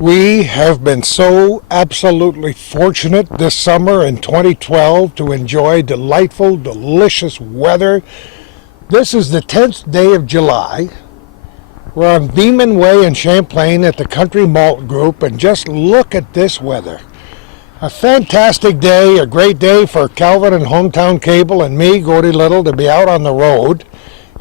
We have been so absolutely fortunate this summer in 2012 to enjoy delightful, delicious weather. This is the 10th day of July. We're on Beeman Way in Champlain at the Country Malt Group, and just look at this weather. A fantastic day, a great day for Calvin and Hometown Cable and me, Gordy Little, to be out on the road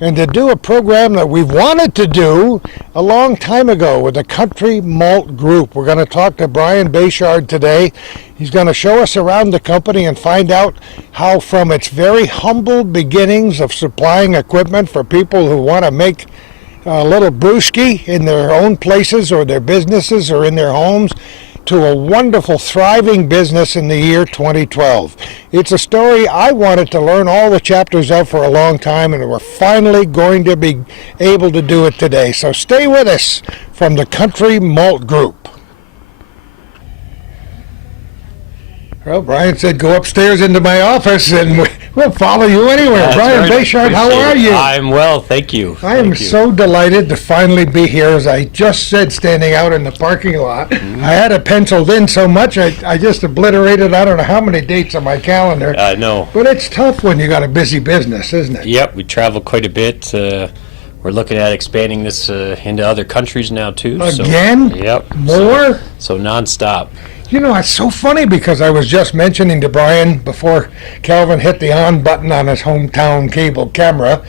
and to do a program that we've wanted to do a long time ago with the Country Malt Group. We're going to talk to Brian Bechard today. He's going to show us around the company and find out how, from its very humble beginnings of supplying equipment for people who want to make a little brewski in their own places or their businesses or in their homes, to a wonderful, thriving business in the year 2012. It's a story I wanted to learn all the chapters of for a long time, and we're finally going to be able to do it today. So stay with us from the Country Malt Group. Well, Brian said go upstairs into my office and we'll follow you anywhere. That's Brian right. Bechard, how are you? I'm well, thank you. I am so delighted to finally be here, as I just said, standing out in the parking lot. Mm-hmm. I had it penciled in so much, I just obliterated I don't know how many dates on my calendar. I know. But it's tough when you got a busy business, isn't it? Yep, we travel quite a bit. We're looking at expanding this into other countries now, too. Again? So, yep. More? So nonstop. You know, it's so funny because I was just mentioning to Brian before Calvin hit the on button on his Hometown Cable camera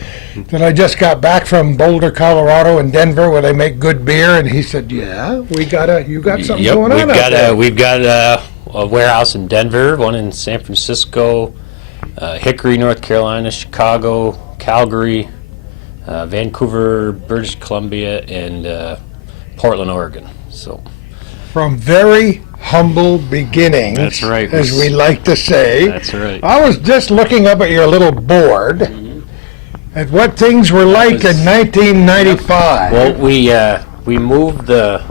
that I just got back from Boulder, Colorado and Denver where they make good beer, and he said, yeah, you got something going on out there. We've got a warehouse in Denver, one in San Francisco, Hickory, North Carolina, Chicago, Calgary, Vancouver, British Columbia, and Portland, Oregon. So from very humble beginnings, that's right, as we like to say. That's right. I was just looking up at your little board at what things were like in 1995. Well, we moved the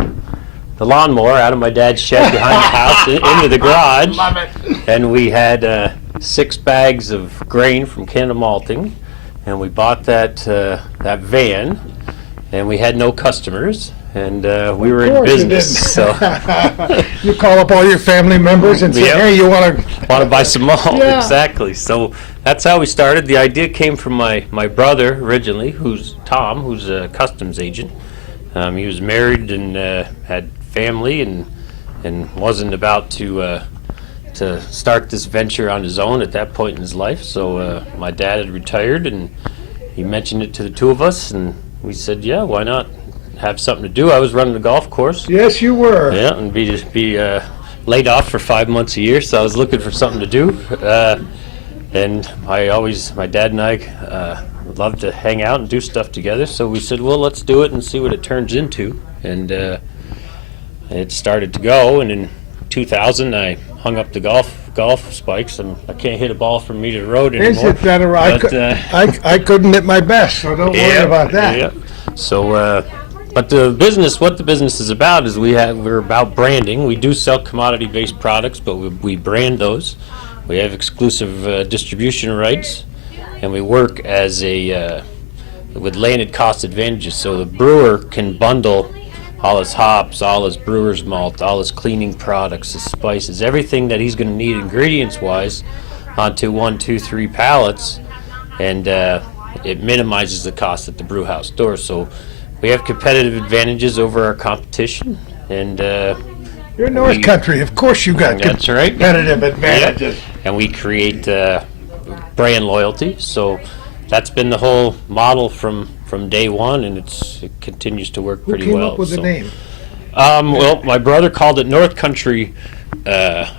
lawnmower out of my dad's shed behind the house into the garage. Love it. And we had 6 bags of grain from Canada Malting, and we bought that van, and we had no customers. And we were in business, so you call up all your family members and say, yep. Hey, you want to buy some malt? Yeah. Exactly. So that's how we started. The idea came from my brother originally, who's Tom, who's a customs agent. He was married and had family, and wasn't about to start this venture on his own at that point in his life. So my dad had retired, and he mentioned it to the two of us, and we said, yeah, why not have something to do. I was running the golf course. Yes, you were. Yeah, and be laid off for 5 months a year, so I was looking for something to do. And my dad and I loved to hang out and do stuff together, so we said, well, let's do it and see what it turns into. And it started to go, and in 2000 I hung up the golf spikes, and I can't hit a ball from me to the road anymore. Is it that I couldn't hit my best, so don't worry about that. Yeah. So but what the business is about is we're about branding. We do sell commodity-based products, but we brand those. We have exclusive distribution rights, and we work as with landed cost advantages. So the brewer can bundle all his hops, all his brewer's malt, all his cleaning products, his spices, everything that he's going to need ingredients-wise onto 1, 2, 3 pallets, and it minimizes the cost at the brew house door. So we have competitive advantages over our competition, and you're North Country, of course you got that's right. competitive advantages. Yep. And we create brand loyalty, so that's been the whole model from day one, and it continues to work pretty well. Who came up with the name? Well, my brother called it North Country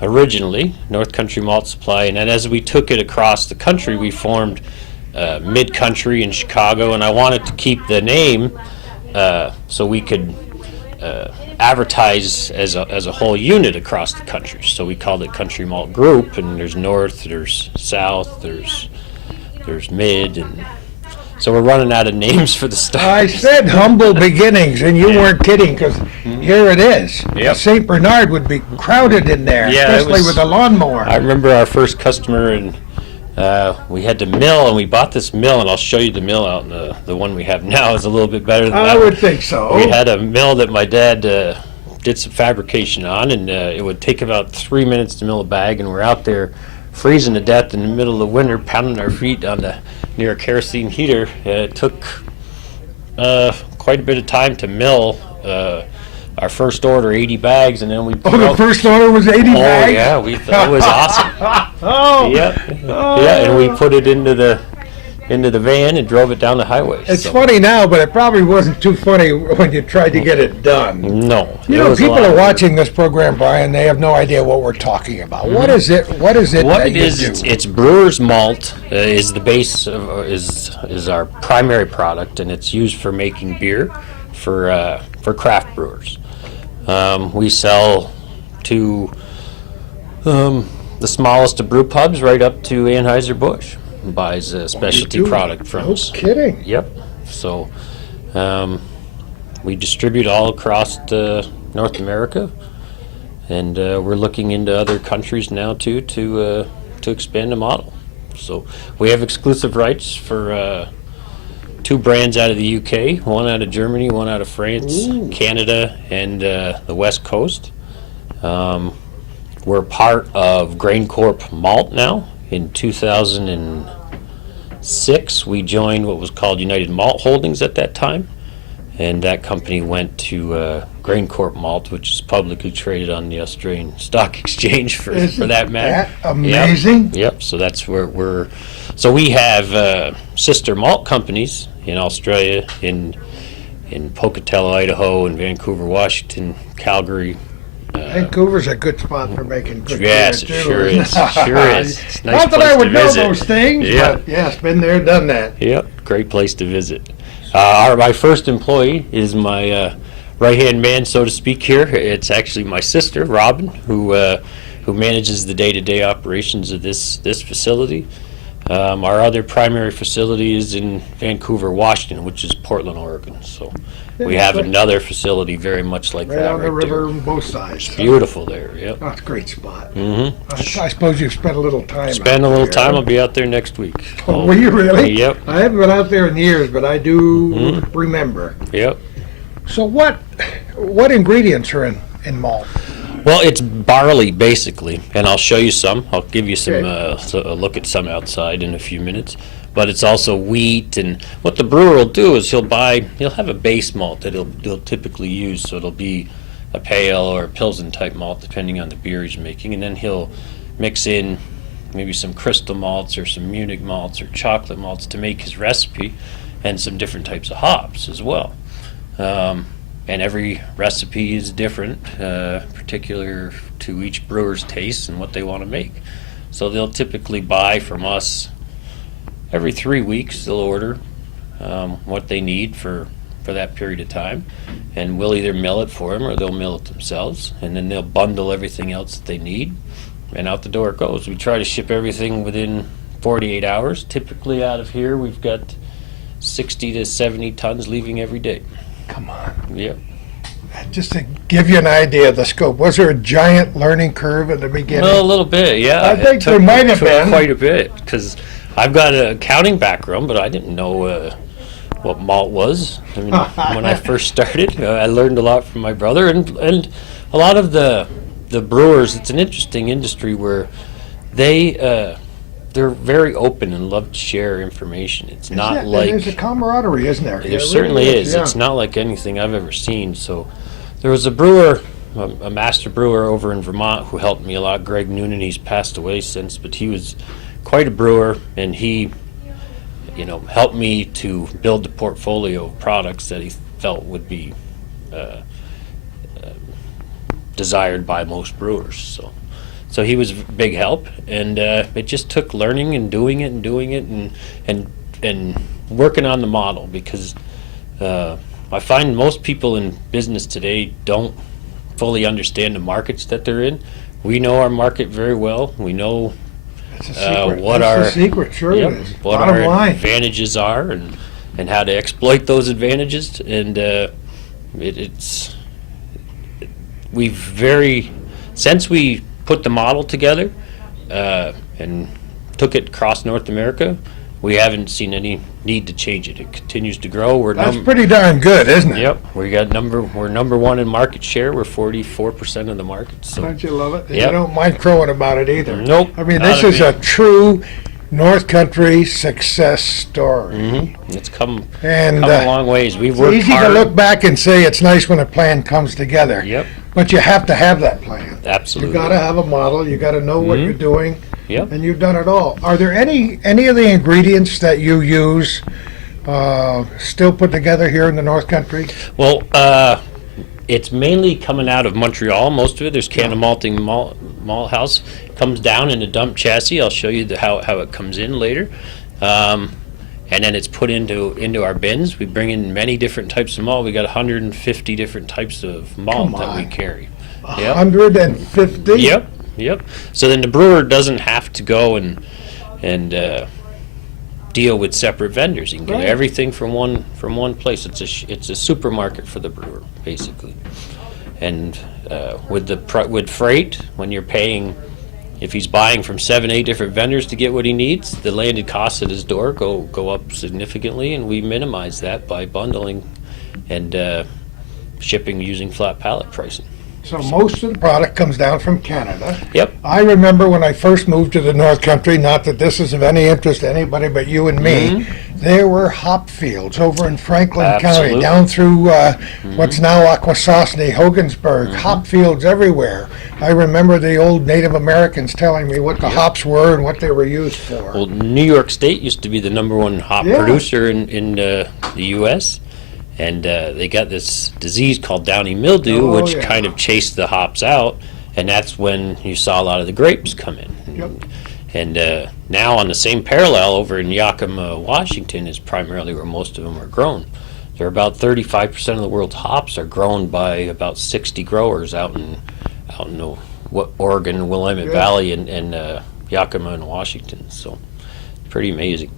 originally, North Country Malt Supply, and then as we took it across the country, we formed Mid-Country in Chicago, and I wanted to keep the name so we could advertise as a whole unit across the country. So we called it Country Malt Group, and there's North, there's South, there's Mid, and so we're running out of names for the stuff. I said humble beginnings, and you weren't kidding, because here it is. Yep. St. Bernard would be crowded in there, especially with a lawnmower. I remember our first customer, and we had to mill, and we bought this mill, and I'll show you the mill out, and the one we have now is a little bit better than that. I would think so. We had a mill that my dad did some fabrication on, and it would take about 3 minutes to mill a bag, and we're out there freezing to death in the middle of the winter, pounding our feet on the near a kerosene heater. It took quite a bit of time to mill our first order, 80 bags, and then we. Oh, the first order was 80 bags. Oh yeah, we thought it was awesome. Oh, Yeah, and we put it into the van and drove it down the highway. It's funny now, but it probably wasn't too funny when you tried to get it done. No, You know, people are watching this program, Brian. They have no idea what we're talking about. What is it? What is it? What that it you is, do? it's brewer's malt is the base of, is our primary product, and it's used for making beer for craft brewers. We sell to the smallest of brew pubs right up to Anheuser-Busch buys a specialty do? product from No us. kidding. Yep. So we distribute all across North America, and we're looking into other countries now too to expand the model. So we have exclusive rights for 2 brands out of the UK, one out of Germany, one out of France, Canada, and the West Coast. We're part of Grain Corp Malt now. In 2006, we joined what was called United Malt Holdings at that time, and that company went to Grain Corp Malt, which is publicly traded on the Australian Stock Exchange for that matter. That amazing? Yep. So that's where we're. So we have sister malt companies in Australia, in Pocatello, Idaho, in Vancouver, Washington, Calgary. Vancouver's a good spot for making good Yes, beer, it too. sure is. Sure is. It's a nice Not that place I would to know visit. those things, Yeah. but yes, been there, done that. Yep, great place to visit. My first employee is my right-hand man, so to speak. Here, it's actually my sister, Robin, who manages the day-to-day operations of this facility. Our other primary facility is in Vancouver, Washington, which is Portland, Oregon. So we have another facility very much like Right that on the right river there. on both sides. Beautiful there. Yep. Oh, it's a great spot. Mm-hmm. I suppose you've spent a little time Spend a out little there. time. I'll be out there next week. Oh, were you really? Yep. I haven't been out there in years, but I do remember. Yep. So what ingredients are in malt? Well, it's barley basically, and I'll show you some. I'll give you some Okay. a look at some outside in a few minutes. But it's also wheat, and what the brewer will do is he'll have a base malt that he'll typically use. So it'll be a pale or a pilsen type malt, depending on the beer he's making, and then he'll mix in maybe some crystal malts or some Munich malts or chocolate malts to make his recipe, and some different types of hops as well. And every recipe is different, particular to each brewer's taste and what they want to make. So they'll typically buy from us every 3 weeks. They'll order what they need for that period of time, and we'll either mill it for them or they'll mill it themselves, and then they'll bundle everything else that they need, and out the door it goes. We try to ship everything within 48 hours. Typically out of here we've got 60 to 70 tons leaving every day. Come on. Yep. Just to give you an idea of the scope, was there a giant learning curve in the beginning? Well, a little bit, yeah. I think there might have been. Quite a bit, because I've got an accounting background, but I didn't know what malt was. I mean, when I first started, I learned a lot from my brother, and a lot of the brewers. It's an interesting industry where they're very open and love to share information. It's not like there's a camaraderie, isn't there? there certainly is. Yeah. It's not like anything I've ever seen. So there was a brewer, a master brewer over in Vermont who helped me a lot, Greg Noonan. He's passed away since, but he was quite a brewer, and he, helped me to build the portfolio of products that he felt would be desired by most brewers. So he was a big help, and it just took learning and doing it and working on the model, because I find most people in business today don't fully understand the markets that they're in. We know our market very well. We know It's a secret. what That's our the secret, sure yep, it is. what Bottom our line. advantages are, and how to exploit those advantages. And since we put the model together and took it across North America, we haven't seen any need to change it. It continues to grow. That's pretty darn good, isn't it? Yep, we're number one in market share. We're 44% of the market. So Don't you love it? Yep. You don't mind crowing about it either. Nope, I mean, not this a is bit. a true North Country success story. It's come And a long ways. We've it's worked easy hard. to look back and say it's nice when a plan comes together. Yep, But you have to have that plan. absolutely. You got to have a model. You got to know what you're doing. Yep. And you've done it all. Are there any of the ingredients that you use still put together here in the North Country? Well, it's mainly coming out of Montreal. Most of it. There's Canada Malting Malt House. Comes down in a dump chassis. I'll show you how it comes in later. And then it's put into our bins. We bring in many different types of malt. We got 150 different types of malt that we carry. Yep. 150? Yep. So then the brewer doesn't have to go and deal with separate vendors. He can get Right. everything from one place. It's a supermarket for the brewer, basically. And with freight, when you're paying, if he's buying from 7-8 different vendors to get what he needs, the landed costs at his door go up significantly, and we minimize that by bundling and shipping using flat pallet pricing. So most of the product comes down from Canada. Yep. I remember when I first moved to the North Country, not that this is of any interest to anybody but you and me, there were hop fields over in Franklin County, Absolutely. down through what's now Akwesasne, Hogansburg, hop fields everywhere. I remember the old Native Americans telling me what the hops were and what they were used for. Well, New York State used to be the number one hop Yeah. producer in the U.S., and they got this disease called downy mildew, Oh, which yeah. kind of chased the hops out, and that's when you saw a lot of the grapes come in. Yep. And now on the same parallel over in Yakima, Washington is primarily where most of them are grown. There are about 35% of the world's hops are grown by about 60 growers out in the Oregon, Willamette Yeah. Valley, and Yakima and Washington. So pretty amazing.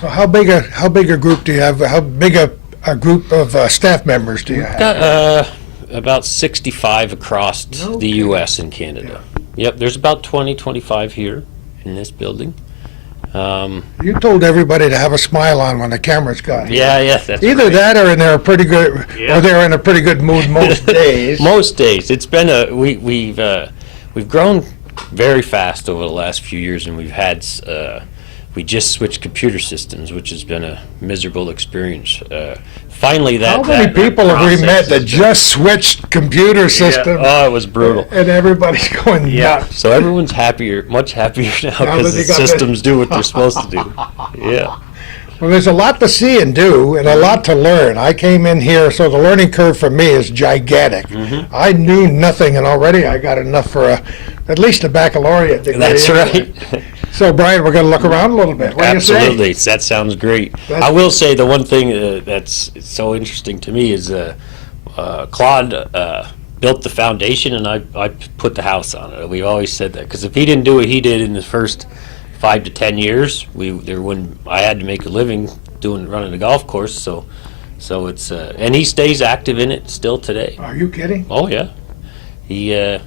So how big a group do you have? How big a group of staff members do you have? Got about 65 across No the kidding. U.S. and Canada. Yep, there's about 25 here in this building. You told everybody to have a smile on when the cameras got here. Yeah, that's Either right. that, or they're pretty good, Yeah. or they're in a pretty good mood most days. Most days, it's been we've grown very fast over the last few years, and we just switched computer systems, which has been a miserable experience. Finally, How many people have we met that just switched computer systems, Oh, it was brutal. and everybody's going nuts? So everyone's much happier now Now because that the they got the- systems do what they're supposed to do. Yeah. Well, there's a lot to see and do, and a lot to learn. I came in here, so the learning curve for me is gigantic. Mm-hmm. I knew nothing, and already I got enough for at least a baccalaureate degree. That's anyway. right. So, Brian, we're going to look around a little bit. What do you say? Absolutely. That sounds great. That's- I will say the one thing that's so interesting to me is Claude built the foundation, and I put the house on it. We've always said that, because if he didn't do what he did in the first 5 to 10 years, I had to make a living running a golf course. So it's and he stays active in it still today. Are you kidding? Oh yeah, he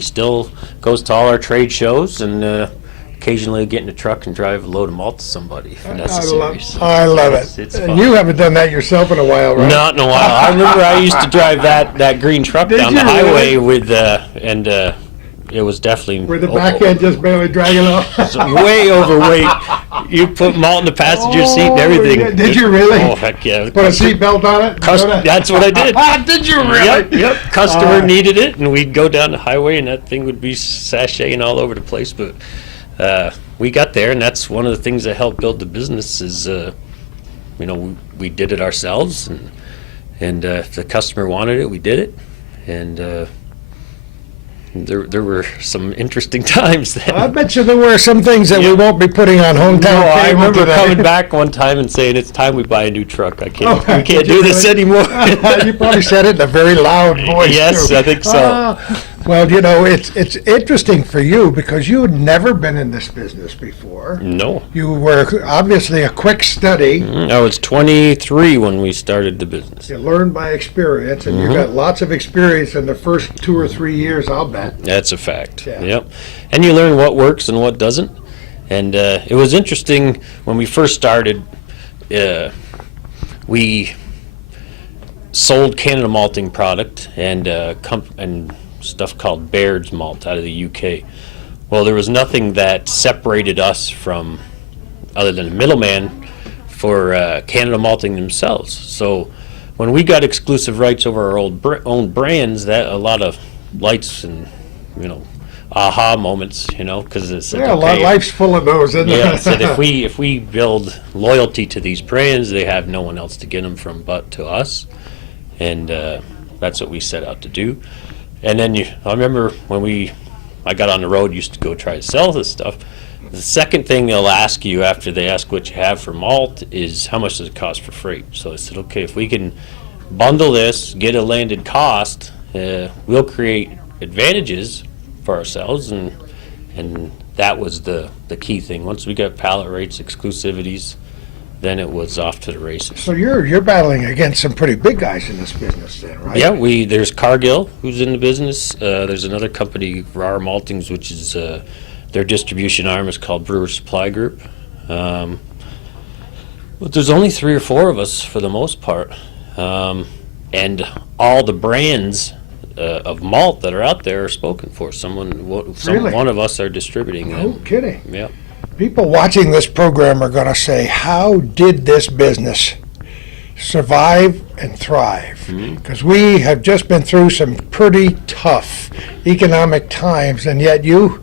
still goes to all our trade shows, and occasionally get in a truck and drive a load of malt to somebody if necessary. So I love it. It's And fun. you haven't done that yourself in a while, right? Not in a while. I remember I used to drive that green truck Did down the you really? highway with and it was definitely Where the back end just barely dragging off. way overweight. You put malt in the passenger seat and everything. yeah. Did you really? Oh heck yeah! Put a seatbelt on it? That's what I did. Did you really? Yep. Customer needed it, and we'd go down the highway, and that thing would be sashaying all over the place. But we got there, and that's one of the things that helped build the business. Is we did it ourselves, and if the customer wanted it, we did it, and there were some interesting times then. I bet you there were some things that we won't be putting on hometown No, I cable remember today. coming back one time and saying, "It's time we buy a new truck. We Oh, can't did do you this really? anymore." You probably said it in a very loud voice. Yes, too. I think so. Well, it's interesting for you because you had never been in this business before. No, You were obviously a quick study. I was 23 when we started the business. You learn by experience, and you got lots of experience in the first 2 or 3 years, I'll bet. That's a fact. Yeah. Yep. And you learn what works and what doesn't. And it was interesting when we first started. We sold Canada malting product and and stuff called Bechard's malt out of the UK. Well, there was nothing that separated us from, other than a middleman, for Canada malting themselves. So when we got exclusive rights over our own brands, that a lot of lights and aha moments, because it's Yeah, life's full of those, isn't yeah, it? said if we build loyalty to these brands, they have no one else to get them from but to us, and that's what we set out to do. And then I remember when I got on the road, used to go try to sell this stuff. The second thing they'll ask you after they ask what you have for malt is how much does it cost for freight. So I said, okay, if we can bundle this, get a landed cost, we'll create advantages for ourselves, and that was the key thing. Once we got pallet rates, exclusivities, then it was off to the races. So you're battling against some pretty big guys in this business then, right? Yeah, there's Cargill, who's in the business. There's another company, Rar Maltings, which is their distribution arm is called Brewer Supply Group. But there's only 3 or 4 of us for the most part, and all the brands of malt that are out there are spoken for. Really? One of us are distributing them. No kidding. Yeah. People watching this program are going to say, how did this business survive and thrive? Because we have just been through some pretty tough economic times, and yet you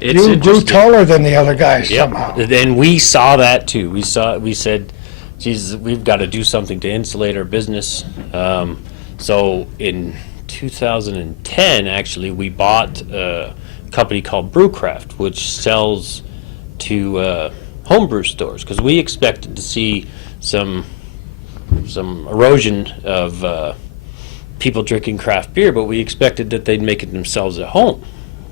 grew interesting. taller than the other guys somehow. And we saw that too. We said, geez, we've got to do something to insulate our business. So in 2010, actually, we bought a company called Brewcraft, which sells to homebrew stores, because we expected to see some erosion of people drinking craft beer, but we expected that they'd make it themselves at home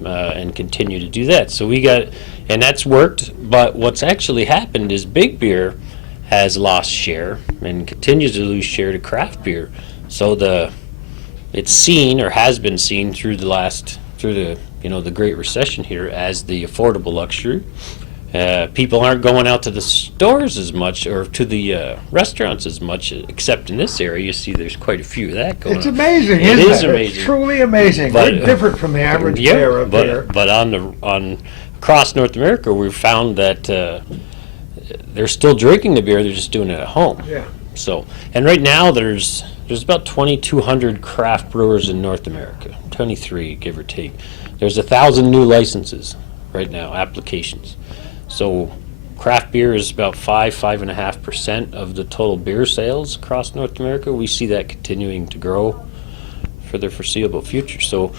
and continue to do that. So and that's worked, but what's actually happened is big beer has lost share and continues to lose share to craft beer. So it's seen, or has been seen through the Great Recession here, as the affordable luxury. People aren't going out to the stores as much, or to the restaurants as much, except in this area. You see there's quite a few of that going on. It's amazing, It isn't is it? amazing. It's truly amazing. But, We're different from the average bear up here. But across North America, we've found that they're still drinking the beer, they're just doing it at home. Yeah. So, and right now there's about 2,200 craft brewers in North America, 23 give or take. There's 1,000 new licenses right now, applications. So craft beer is about 5.5% of the total beer sales across North America. We see that continuing to grow for the foreseeable future. So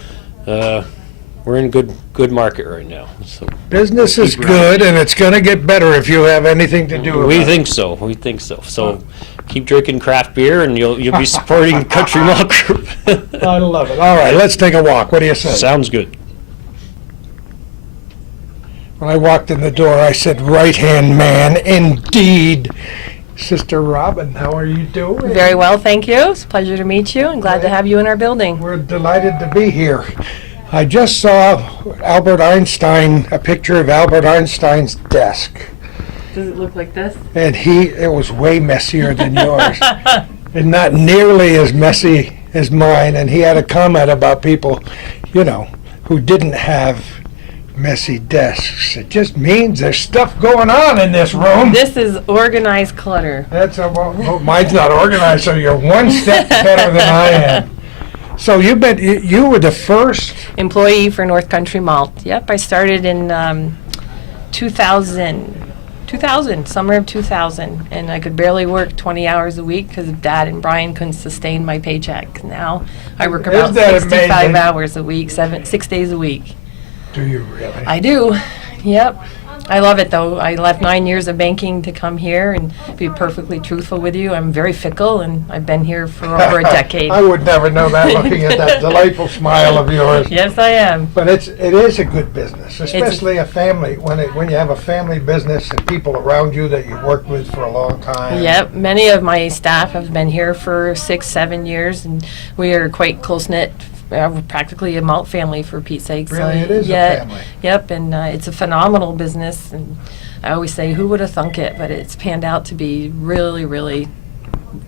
we're in a good market right now. So Business is good, and it's going to get better if you have anything to do with we it. think so. We think so. So keep drinking craft beer, and you'll be supporting Country Malt Group. I love it. All right, let's take a walk. What do you say? Sounds good. When I walked in the door, I said, right-hand man, indeed. Sister Robin, how are you doing? Very well, thank you. It's a pleasure to meet you and glad to have you in our building. We're delighted to be here. I just saw a picture of Albert Einstein's desk, Does it look like this? and it was way messier than yours, and not nearly as messy as mine, and he had a comment about people, who didn't have messy desks. It just means there's stuff going on in this room. This is organized clutter. Mine's not organized, so you're one step better than I am. So you were the first. Employee for North Country Malt. Yep, I started in 2000, summer of 2000, and I could barely work 20 hours a week because Dad and Brian couldn't sustain my paycheck. Now I work about Isn't that 65 amazing? hours a week, 6 days a week. Do you really? I do. Yep. I love it, though. I left 9 years of banking to come here, and be perfectly truthful with you, I'm very fickle, and I've been here for over a decade. I would never know that looking at that delightful smile of yours. Yes, I am. But it is a good business, especially a family, when you have a family business and people around you that you've worked with for a long time. Yep. Many of my staff have been here for 6, 7 years, and we are quite close-knit practically a malt family, for Pete's sake. Really, it is a yeah, family. Yep, and it's a phenomenal business. And I always say, who would have thunk it? But it's panned out to be really, really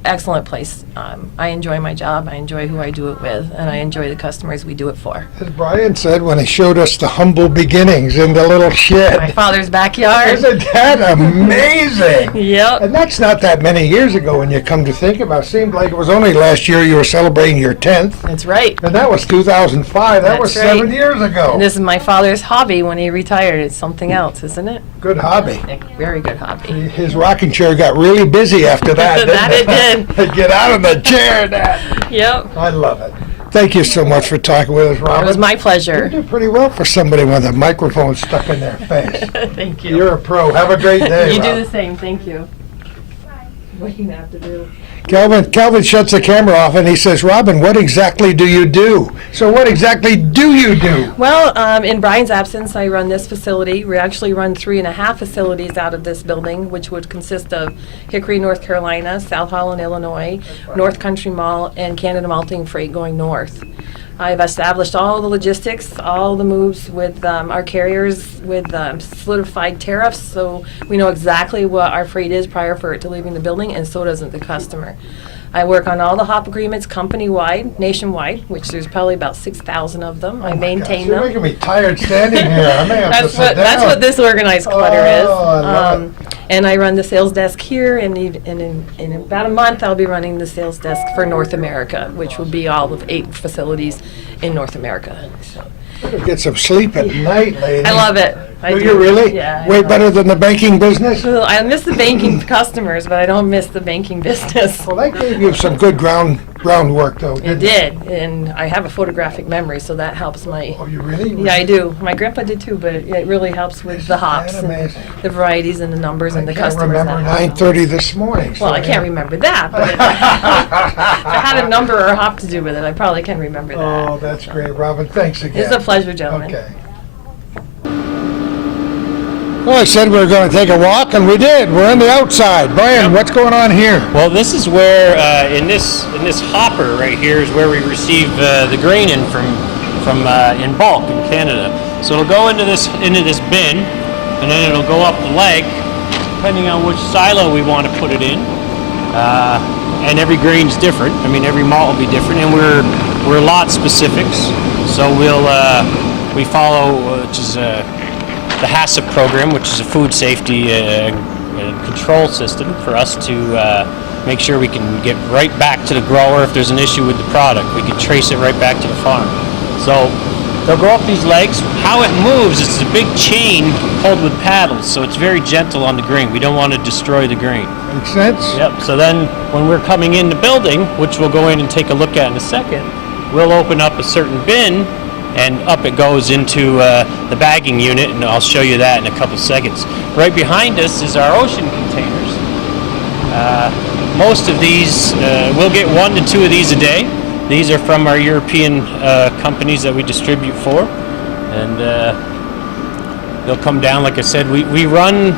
excellent place. I enjoy my job. I enjoy who I do it with, and I enjoy the customers we do it for. As Brian said when he showed us the humble beginnings in the little My shed. father's backyard. Isn't that amazing? Yep. And that's not that many years ago when you come to think about it. Seemed like it was only last year you were celebrating your 10th. That's right. And that was 2005. That That's was right. 7 years ago. And this is my father's hobby when he retired. It's something else, isn't it? Good hobby. A very good hobby. His rocking chair got really busy after that, didn't That it did. Get out of the chair, Dad. Yep. I love it. Thank you so much for talking with us, Robin. It was my You pleasure. do pretty well for somebody with a microphone stuck in their face. Thank you. You're a pro. Have a great day, You do Robin. the same. Thank you. What do you have to do? Calvin shuts the camera off and he says, Robin, what exactly do you do? So what exactly do you do? Well, in Brian's absence, I run this facility. We actually run 3.5 facilities out of this building, which would consist of Hickory, North Carolina, South Holland, Illinois, North Country Mall, and Canada Malting Freight going north. I've established all the logistics, all the moves with our carriers with solidified tariffs, so we know exactly what our freight is prior for it to leaving the building, and so doesn't the customer. I work on all the HOP agreements company-wide, nationwide, which there's probably about 6,000 of them. I maintain You're them. making me tired standing here. I may have to sit down. That's what this organized clutter is. Oh, I love it. And I run the sales desk here, and in about a month, I'll be running the sales desk for North America, which will be all of 8 facilities in North America. So, Better get some sleep at night, lady. I love it. I Do do. you really? Yeah. I Way love better it. than the banking business? Well, I miss the banking customers, but I don't miss the banking business. Well, that gave you some good groundwork, though, It didn't it? did, and I have a photographic memory, so that helps my. Oh, you really? Yeah, I do. My grandpa did too, but it really helps with the hops that and amazing? the varieties and the numbers and the I can't customers. remember that help. 9:30 this morning. Well, so, I can't remember that, but if I had a number or a hop to do with it, I probably can remember that. Oh, that's great, Robin. Thanks again. It's a pleasure, gentlemen. Okay. Well, I said we were going to take a walk, and we did. We're on the outside. Brian, what's going on here? Well, this is where in this hopper right here is where we receive the grain in from in bulk in Canada. So it'll go into this bin, and then it'll go up the leg, depending on which silo we want to put it in. And every grain's different. I mean, every malt will be different, and we're lot specifics. So we follow which is the HACCP program, which is a food safety and control system for us to make sure we can get right back to the grower if there's an issue with the product. We can trace it right back to the farm. So they'll go up these legs. How it moves is a big chain pulled with paddles, so it's very gentle on the grain. We don't want to destroy the grain. Makes sense? Yep. So then when we're coming in the building, which we'll go in and take a look at in a second, we'll open up a certain bin, and up it goes into the bagging unit, and I'll show you that in a couple seconds. Right behind us is our ocean containers. Most of these, we'll get 1 to 2 of these a day. These are from our European companies that we distribute for, and they'll come down. Like I said, we run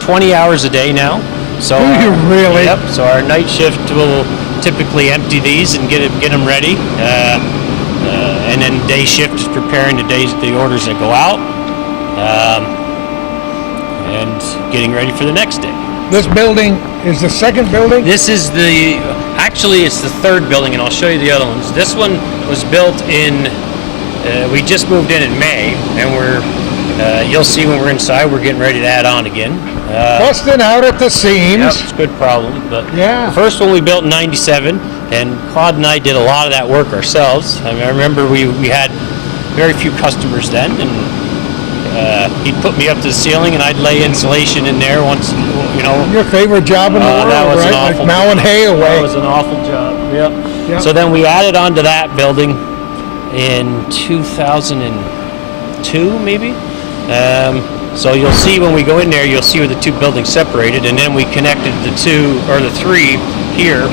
20 hours a day now. So Do you really? Yep. So our night shift will typically empty these and get them ready. And then day shift is preparing the orders that go out, and getting ready for the next day. This building is the second building? This is actually it's the third building, and I'll show you the other ones. This one was built we just moved in May, and you'll see when we're inside, we're getting ready to add on again. Busting out at the seams. Yep, it's a good problem. But Yeah. the first one we built in '97, and Claude and I did a lot of that work ourselves. I mean, I remember we had very few customers then, and he'd put me up to the ceiling, and I'd lay insulation in there once, you know. Your favorite job in the world, That was right? an awful Like mowing hay away. That was an awful job. Yep. Yep. So then we added on to that building in 2002, maybe. So you'll see when we go in there, you'll see where the 2 buildings separated, and then we connected the 2 or the 3 here.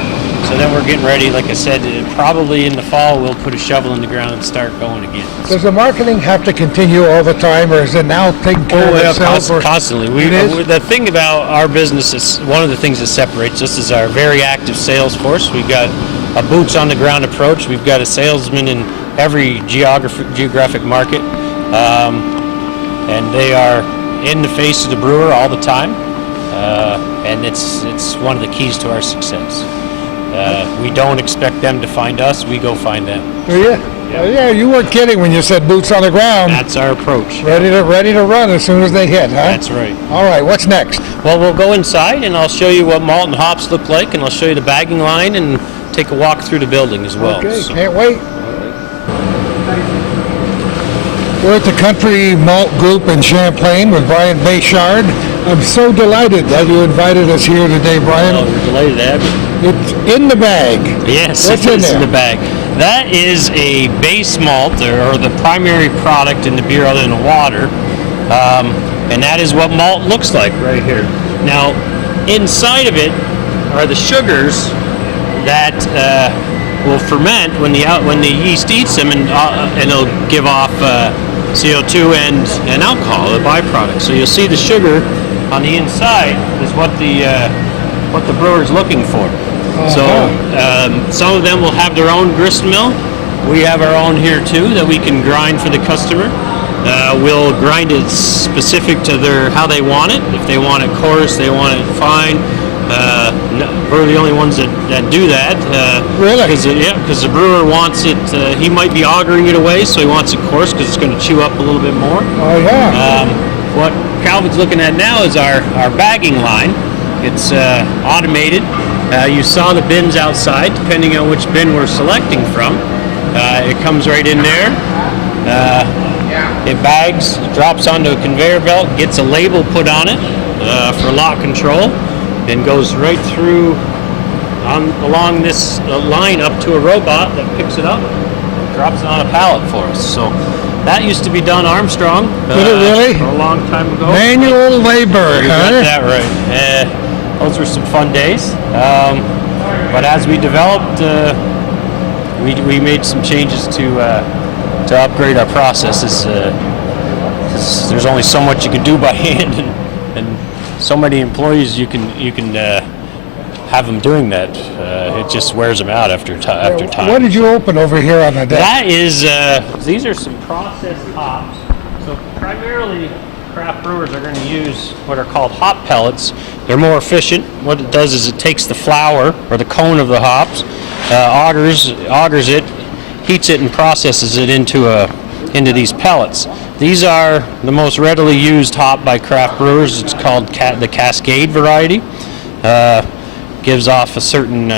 So then we're getting ready. Like I said, probably in the fall we'll put a shovel in the ground and start going again. Does the marketing have to continue all the time, or is it now taking care of itself? or- Constantly. It is? The thing about our business is one of the things that separates us is our very active sales force. We've got a boots on the ground approach. We've got a salesman in every geographic market, and they are in the face of the brewer all the time, and it's one of the keys to our success. We don't expect them to find us; we go find them. Oh, yeah. Yeah, you weren't kidding when you said boots on the ground. That's our approach. Ready to run as soon as they hit, huh? That's right. All right, what's next? Well, we'll go inside and I'll show you what malt and hops look like, and I'll show you the bagging line and take a walk through the building as well. Okay, So- can't wait. We're at the Country Malt Group in Champlain with Brian Bechard. I'm so delighted that you invited us here today, Brian. Oh, we're delighted to have you. It's in the bag. Yes, What's it in is there? in the bag. That is a base malt, or the primary product in the beer other than water, and that is what malt looks like right here. Now, inside of it are the sugars that will ferment when the yeast eats them, and it'll give off CO2 and alcohol, the byproduct. So you'll see the sugar on the inside is what the brewer's looking for. So some of them will have their own grist mill. We have our own here too that we can grind for the customer. We'll grind it specific to how they want it. If they want it coarse, they want it fine. We're the only ones that do that. Really? Because the brewer wants it. He might be augering it away, so he wants it coarse because it's going to chew up a little bit more. Oh, yeah. What Calvin's looking at now is our bagging line. It's automated. You saw the bins outside, depending on which bin we're selecting from. It comes right in there. It bags, drops onto a conveyor belt, gets a label put on it for lot control, and goes right through along this line up to a robot that picks it up, drops it on a pallet for us. So that used to be done Armstrong. Did it really? A long time ago. Manual labor, You huh? got that right. Those were some fun days. But as we developed, we made some changes to upgrade our processes. 'Cause there's only so much you can do by hand, and so many employees you can have them doing that. It just wears them out after time. What did you open over here on the deck? That is, these are some processed hops. So primarily, craft brewers are going to use what are called hop pellets. They're more efficient. What it does is it takes the flour or the cone of the hops, augers it, heats it, and processes it into these pellets. These are the most readily used hop by craft brewers. It's called the Cascade variety. Gives off a certain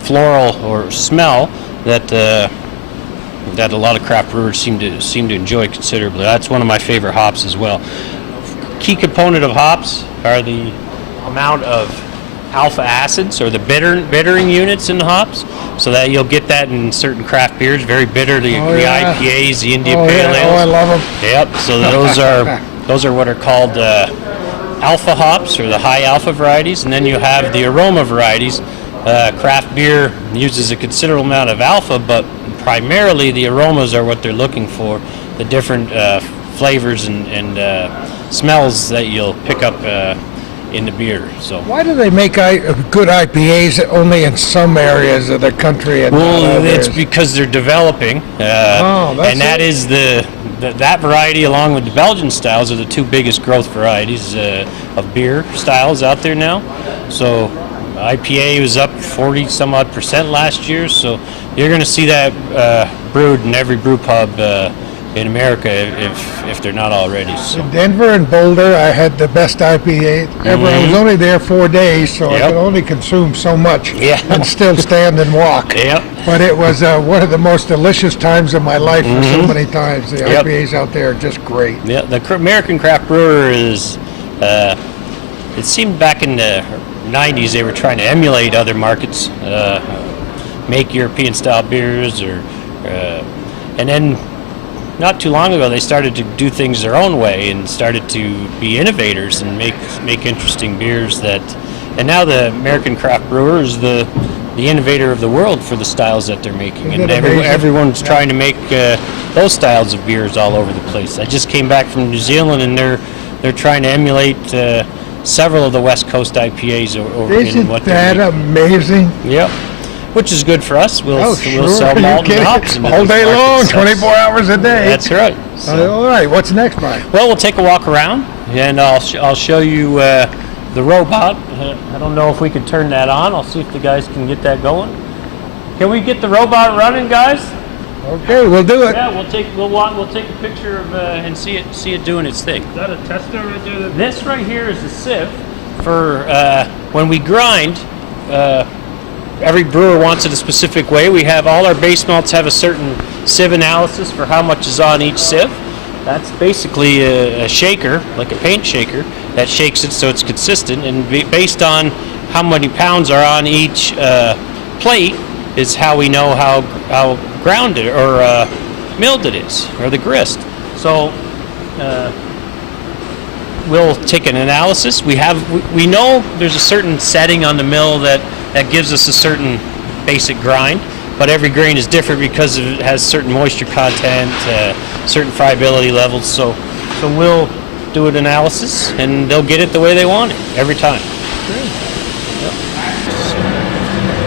floral or smell that a lot of craft brewers seem to enjoy considerably. That's one of my favorite hops as well. Key component of hops are the amount of alpha acids, or the bittering units in the hops, so that you'll get that in certain craft beers, very bitter. The IPAs, the India Pale Ales. Oh, I love them. Yep. So those are what are called alpha hops, or the high alpha varieties, and then you have the aroma varieties. Craft beer uses a considerable amount of alpha, but primarily the aromas are what they're looking for, the different flavors and smells that you'll pick up in the beer. So Why do they make good IPAs only in some areas of the country? And not it's others? because they're developing, that's and that it. is that variety, along with the Belgian styles, are the two biggest growth varieties of beer styles out there now. So IPA was up 40 some odd % last year, so you're going to see that brewed in every brew pub in America if they're not already. So. In Denver and Boulder, I had the best IPA ever. I was only there 4 days, so I Yep. could only consume so much Yeah. and still stand and walk. Yep. But it was one of the most delicious times of my life for so many times. The Yep. IPAs out there are just great. Yeah, the American craft brewer is. It seemed back in the 90s they were trying to emulate other markets, make European style beers, and then not too long ago they started to do things their own way and started to be innovators and make interesting beers and now the American craft brewer is the innovator of the world for the styles that they're making, Isn't and it amazing? everyone's trying to make those styles of beers all over the place. I just came back from New Zealand, and they're trying to emulate several of the West Coast IPAs over in Isn't what that they're making. amazing? Yep. which is good for us. We'll Oh, sure. we'll sell Are you malt and kidding? hops in All day different long, markets. 24 hours a day. That's right. So, All right, what's next, Mike? well, we'll take a walk around, and I'll show you the robot. I don't know if we could turn that on. I'll see if the guys can get that going. Can we get the robot running, guys? Okay, we'll do it. Yeah, we'll take a picture of and see it doing its thing. Is that a tester right there? This right here is a sieve for when we grind. Every brewer wants it a specific way. We have all our base malts have a certain sieve analysis for how much is on each sieve. That's basically a shaker, like a paint shaker, that shakes it so it's consistent. And based on how many pounds are on each plate is how we know how grounded or milled it is, or the grist. So we'll take an analysis. We know there's a certain setting on the mill that gives us a certain basic grind, but every grain is different because it has certain moisture content, certain friability levels. So we'll do an analysis, and they'll get it the way they want it every time. Yep.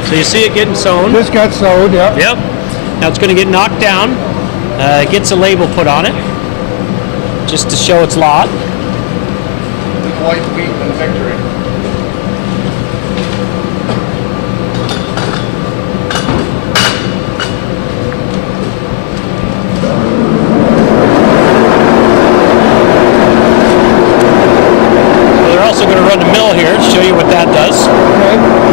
So you see it getting sewn. This got sewed, yep. Yep. Now it's going to get knocked down. It gets a label put on it, just to show its lot. White wheat and victory. So they're also going to run the mill here to show you what that does. Okay.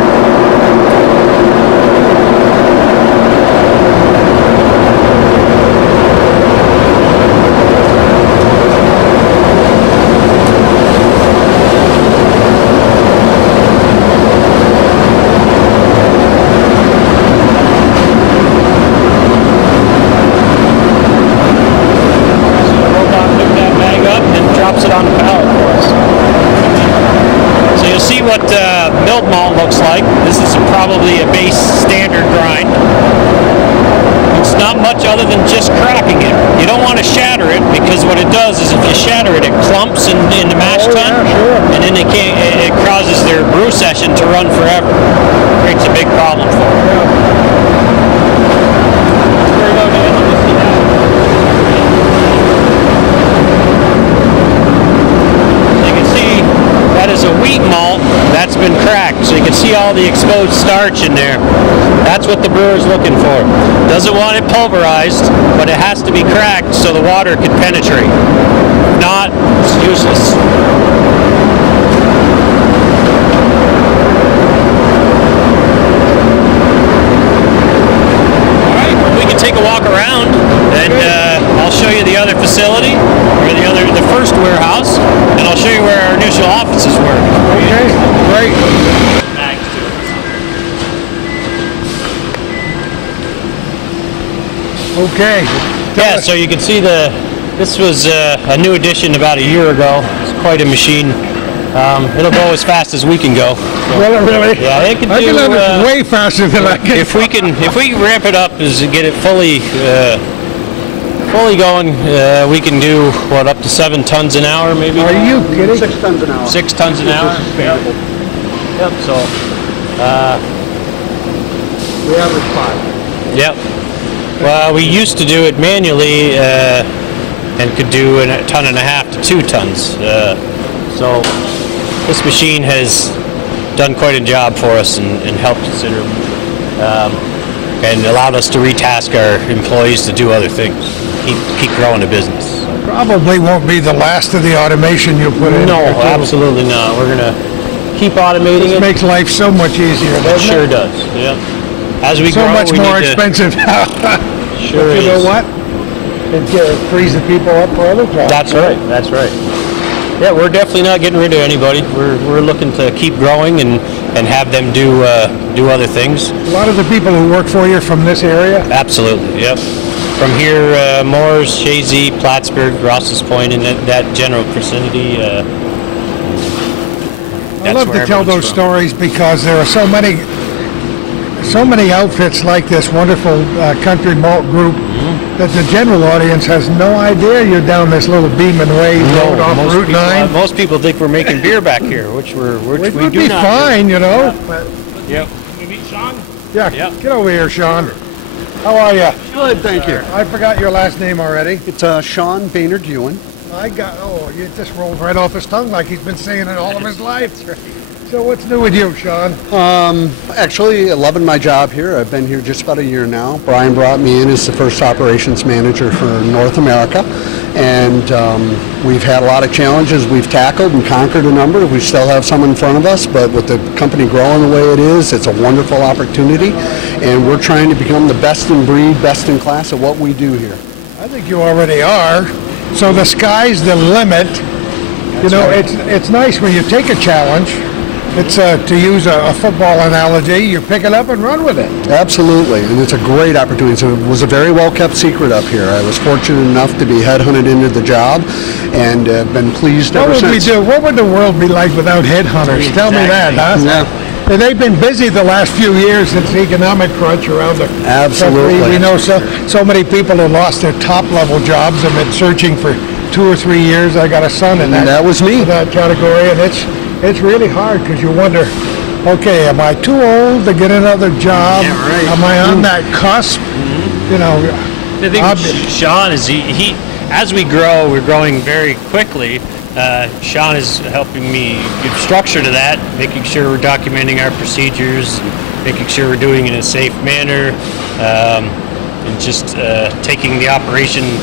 So the robot picks that bag up and drops it on the pallet for us. So you'll see what milled malt looks like. This is probably a base standard grind. It's not much other than just cracking it. You don't want to shatter it, because what it does is if you shatter it, it clumps in the mash tun, yeah, sure. and then it causes their brew session to run forever. Creates a big problem for them. There you go, Dan. Let me see that. You can see that is a wheat malt that's been cracked, so you can see all the exposed starch in there. That's what the brewer's looking for. Doesn't want it pulverized, but it has to be cracked so the water can penetrate. If not, it's useless. All right, well, we can take a walk around, and I'll show you the other facility, or the first warehouse, and I'll show you where our initial offices were. Okay, great. Bags to it. Okay. Yeah, so you can see this was a new addition about a year ago. It's quite a machine. It'll go as fast as we can go. Well, really? Yeah, it can I do. can run it way faster than I can. If we ramp it up is to get it fully going, we can do up to 7 tons an hour, maybe. Are you kidding? 6 tons an hour. 6 tons an hour. Yep. So. We average 5. Yep. Well, we used to do it manually and could do a ton and a half to 2 tons. So this machine has done quite a job for us and helped considerably, and allowed us to retask our employees to do other things, keep growing the business. Probably won't be the last of the automation you'll put in. No, here, too. absolutely not. We're gonna keep automating It it. makes life so much easier, It doesn't sure it? does. Yep. As we So grow, much we more need to- expensive. Sure But you know is. what? It frees the people up for other jobs. That's right. That's right. Yeah, we're definitely not getting rid of anybody. We're looking to keep growing and have them do other things. A lot of the people who work for you are from this area. Absolutely. Yep. From here, Moores, Shazy, Plattsburgh, Ross's Point, and that general vicinity. I love to tell those stories because there are so many outfits like this wonderful country malt group that the general audience has no idea you're down this little Beeman Way road off Route 9. Most people think we're making beer back here, which Which we would do be not. fine, you know. Yep. You meet Sean? Yeah, Yep. get over here, Sean. How are you? Good, thank you. I forgot your last name already. It's Sean Baynard-Ewan. You just rolled right off his tongue like he's been saying it all of his life. So what's new with you, Sean? Actually, loving my job here. I've been here just about a year now. Brian brought me in as the first operations manager for North America, and we've had a lot of challenges we've tackled and conquered a number. We still have some in front of us, but with the company growing the way it is, it's a wonderful opportunity, and we're trying to become the best in breed, best in class at what we do here. I think you already are. So the sky's the limit. You know, it's nice when you take a challenge. It's to use a football analogy, you pick it up and run with it. Absolutely, and it's a great opportunity. So it was a very well-kept secret up here. I was fortunate enough to be headhunted into the job, and been pleased What ever would we since. do? What would the world be like without headhunters? Tell me that, huh? Yeah. And they've been busy the last few years since the economic crunch around the Absolutely. country. We know so many people who lost their top-level jobs and been searching for 2 or 3 years. I got a son in And that was me. that category, and it's really hard because you wonder, okay, am I too old to get another job? Yeah, right. Am I on that cusp? You know, I think Sean is he as we grow, we're growing very quickly. Sean is helping me give structure to that, making sure we're documenting our procedures, making sure we're doing it in a safe manner, and just taking the operations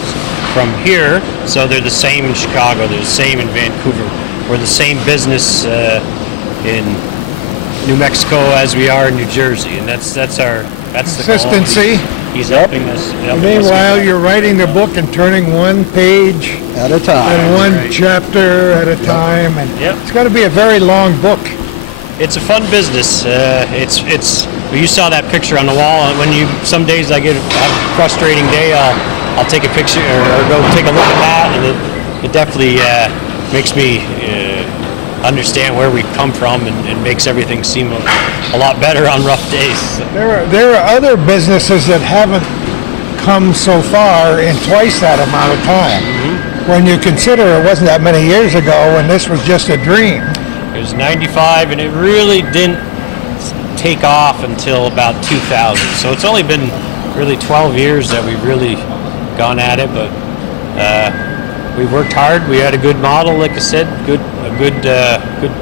from here so they're the same in Chicago, they're the same in Vancouver. We're the same business in New Mexico as we are in New Jersey, and that's the goal. consistency. He's helping us. Meanwhile, you're writing the book and turning one page At a time. and one right. chapter at a time, and Yep. it's got to be a very long book. It's a fun business. It's. You saw that picture on the wall. And when some days I have a frustrating day, I'll take a picture or go take a look at that, and it definitely makes me understand where we've come from, and makes everything seem a lot better on rough days. There are other businesses that haven't come so far in twice that amount of time. When you consider it wasn't that many years ago when this was just a dream. It was 95, and it really didn't take off until about 2000. So it's only been really 12 years that we've really gone at it, but we worked hard. We had a good model, like I said, good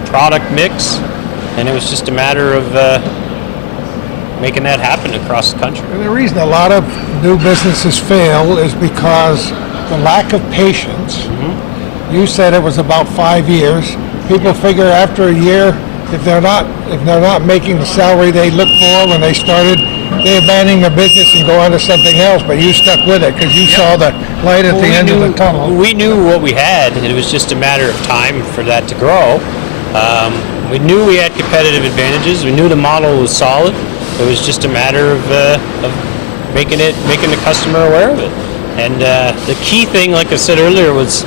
product mix, and it was just a matter of making that happen across the country. And the reason a lot of new businesses fail is because the lack of patience. You said it was about 5 years. People figure after a year, if they're not making the salary they looked for when they started, they abandon the business and go on to something else. But you stuck with it because you saw the light at the end of the tunnel. We knew what we had, and it was just a matter of time for that to grow. We knew we had competitive advantages. We knew the model was solid. It was just a matter of making the customer aware of it. And the key thing, like I said earlier, was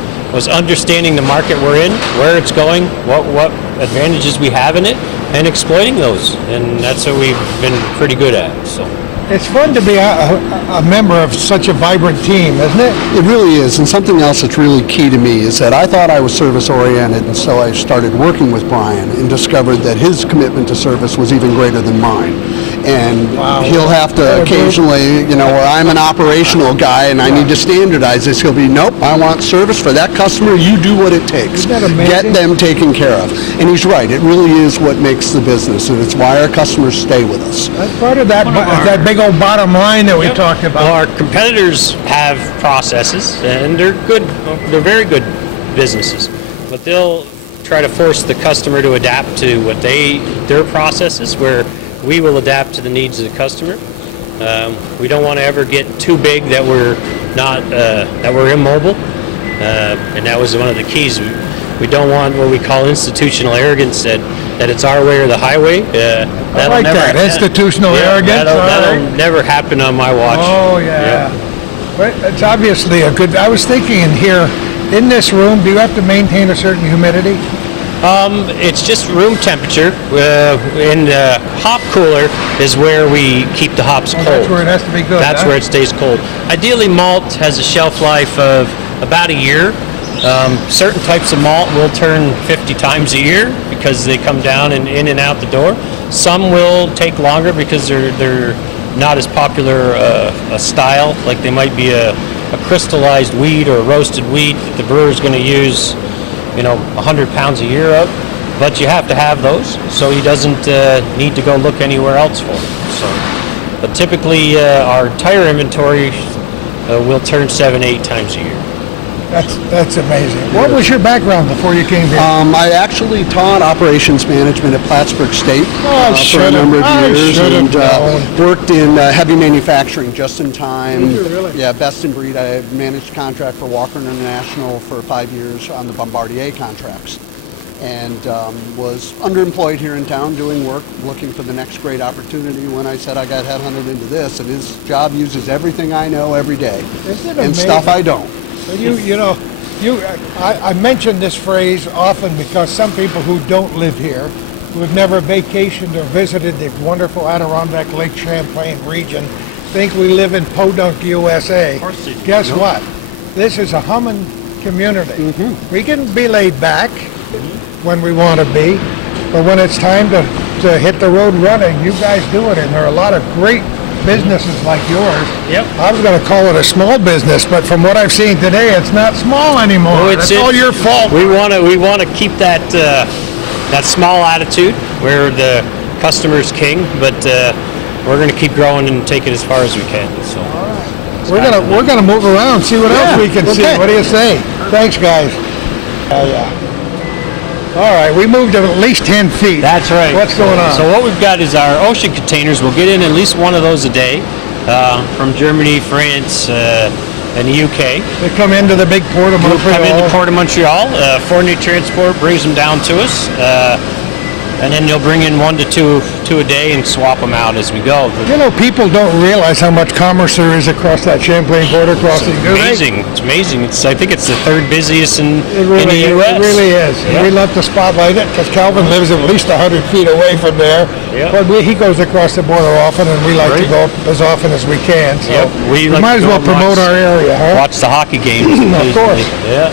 understanding the market we're in, where it's going, what advantages we have in it, and exploiting those. And that's what we've been pretty good at. So. It's fun to be a member of such a vibrant team, isn't it? It really is, and something else that's really key to me is that I thought I was service-oriented, and so I started working with Brian and discovered that his commitment to service was even greater than mine. And he'll have to occasionally, where I'm an operational guy and I need to standardize this, he'll be, nope, I want service for that customer, you do what it takes. Isn't that amazing? Get them taken care of. And he's right, it really is what makes the business, and it's why our customers stay with us. That's part of that big old bottom line that we talked about. Well, our competitors have processes, and they're good. They're very good businesses, but they'll try to force the customer to adapt to their processes, where we will adapt to the needs of the customer. We don't want to ever get too big that we're not that we're immobile, and that was one of the keys. We don't want what we call institutional arrogance, that it's our way or the highway. I like that, institutional arrogance. That'll never happen on my watch. Oh, yeah. But it's obviously a good... I was thinking in here, in this room, do you have to maintain a certain humidity? It's just room temperature. In the hop cooler is where we keep the hops cold. That's where it has to be good. That's where it stays cold. Ideally, malt has a shelf life of about a year. Certain types of malt will turn 50 times a year because they come down and in and out the door. Some will take longer because they're not as popular a style. Like they might be a crystallized wheat or a roasted wheat that the brewer's going to use, 100 pounds a year of. But you have to have those, so he doesn't need to go look anywhere else for them. So, but typically, our entire inventory will turn 7-8 times a year. That's amazing. What was your background before you came here? I actually taught operations management at Plattsburgh State for a should've- number of I years, should've and known. worked in heavy manufacturing just in time. Did you really? Yeah, best in breed. I managed contract for Walker International for 5 years on the Bombardier contracts, and was underemployed here in town doing work, looking for the next great opportunity when I said I got headhunted into this, and his job uses everything I know every day, Isn't it and stuff amazing? I don't. I mention this phrase often because some people who don't live here, who have never vacationed or visited the wonderful Adirondack Lake Champlain region, think we live in Podunk, USA. Of course they do. Guess what? This is a humming community. We can be laid back when we want to be, but when it's time to hit the road running, you guys do it, and there are a lot of great businesses like yours. Yep. I was going to call it a small business, but from what I've seen today, it's not small anymore. Well, It's all your fault. We want to keep that small attitude where the customer's king, but we're going to keep growing and take it as far as we can. So We're gonna move around, see what else we can see. okay. What do you say? Thanks, guys. Yeah. All right, we moved at least 10 feet. That's right. What's going on? So what we've got is our ocean containers. We'll get in at least one of those a day from Germany, France, and the UK. They come into the big port of We'll Montreal. come into Port of Montreal. Foreign transport brings them down to us, and then they'll bring in 1 to 2 a day and swap them out as we go. People don't realize how much commerce there is across that Champlain border crossing, do they? Amazing. It's amazing. I think it's the third busiest in It really, the U.S. It really is. Yeah. And we love to spotlight it because Calvin lives at least 100 feet away from there. Yeah. But he goes across the border often, and we like to Right. go as often as we can. So Yep. We like might to as go well and promote watch- our area, huh? Watch the hockey games. Of course. Yeah.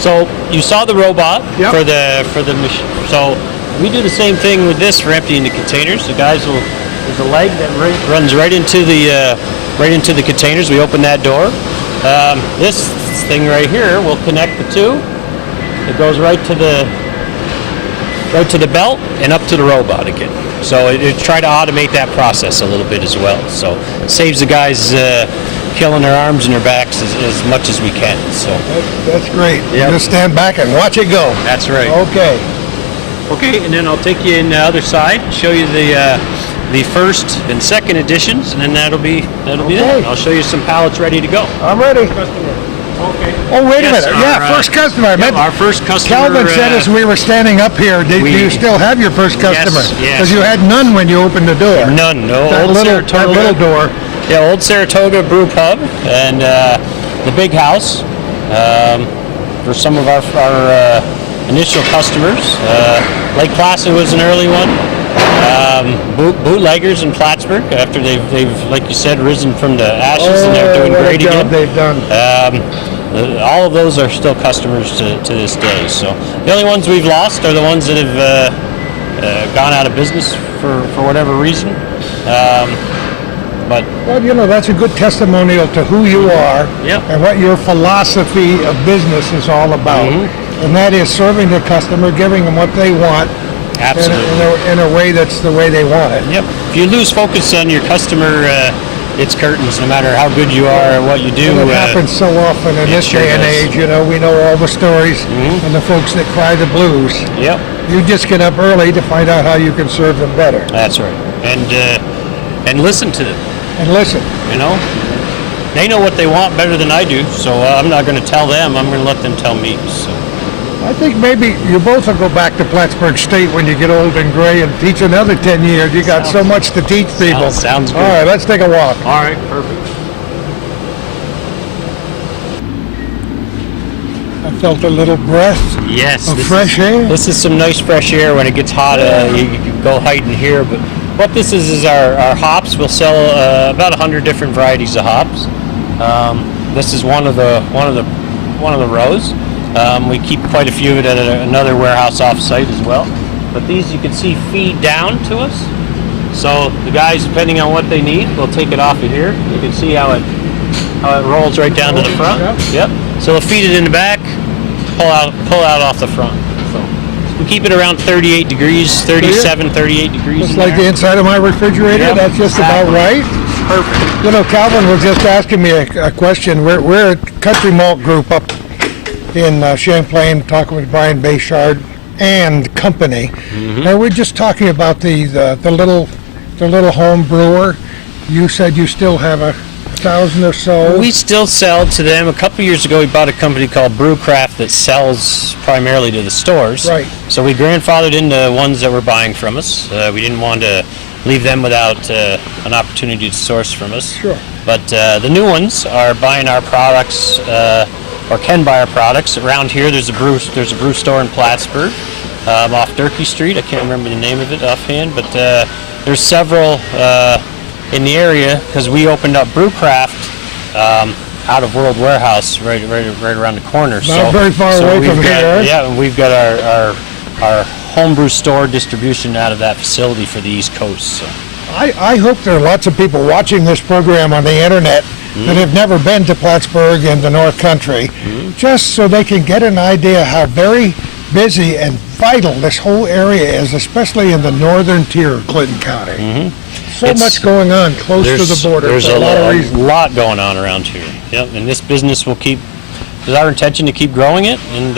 So you saw the robot Yep. for the machine. So we do the same thing with this for emptying the containers. The guys will. There's a leg that runs right into the containers. We open that door. This thing right here will connect the two. It goes right to the belt and up to the robot again. So it try to automate that process a little bit as well. So it saves the guys killing their arms and their backs as much as we can. So That's great. Yep. Just stand back and watch it go. that's right. Okay. Okay, and then I'll take you in the other side, show you the first and second editions, and then that'll be Okay. that. I'll show you some pallets ready to go. I'm ready. Okay. Oh, wait Yes, a minute. our, Yeah, first customer. I meant Our first customer. Calvin said as we were standing up here, do you still have your first customer? yes. Because you had none when you opened the door. None, no. That Old little, Saratoga. that little door. Yeah, Old Saratoga Brew Pub and the Big House for some of our initial customers. Lake Placid was an early one. Bootleggers in Plattsburgh after they've like you said risen from the ashes and they're doing what great a job again. they've done. All of those are still customers to this day. So the only ones we've lost are the ones that have gone out of business for whatever reason. But Well, that's a good testimonial to who you are Yep. and what your philosophy of business is all about. Mm-hmm. And that is serving the customer, giving them what they want absolutely. in a way that's the way they want it. Yep. If you lose focus on your customer, it's curtains. No matter how good you are or what you do. And it happens so often in it this sure day and does. age. We know all the stories and the folks that cry the blues. Yep. You just get up early to find out how you can serve them better. That's right. And listen to them. And listen, They know what they want better than I do. So I'm not going to tell them. I'm going to let them tell me. So. I think maybe you both will go back to Plattsburgh State when you get old and gray and teach another 10 years. You got so much to teach people. Sounds good. All right, let's take a walk. All right. Perfect. I felt a little breath Yes. of this fresh air. This is some nice fresh air when it gets hot. You can go hiding here. But what this is our hops. We'll sell about 100 different varieties of hops. This is one of the rows. We keep quite a few of it at another warehouse off-site as well. But these you can see feed down to us. So the guys, depending on what they need, will take it off of here. You can see how it rolls right down to the front. Yep. So they'll feed it in the back, pull out off the front. So we keep it around 38 degrees, 37, 38 degrees. Just in like the there. inside of my refrigerator. Yep, That's just exactly. about right. Perfect. You know, Calvin was just asking me a question. We're a country malt group up in Champlain, talking with Brian Bechard and company, and we're just talking about the little home brewer. You said you still have 1,000 or so. We still sell to them. A couple years ago, we bought a company called Brewcraft that sells primarily to the stores. Right. So we grandfathered in the ones that were buying from us. We didn't want to leave them without an opportunity to source from us. Sure. But the new ones are buying our products, or can buy our products. Around here, there's a brew store in Plattsburgh, off Durkee Street. I can't remember the name of it offhand, but there's several in the area because we opened up Brewcraft out of World Warehouse right around the corner. Not very far away we've from got, here. Yeah, and we've got our homebrew store distribution out of that facility for the East Coast. So. I hope there are lots of people watching this program on the internet that have never been to Plattsburgh and the North Country, just so they can get an idea how very busy and vital this whole area is, especially in the northern tier of Clinton County. So much going on close to the border. There's for a lot of reasons. lot going on around here. Yep, and this business will keep. It's our intention to keep growing it and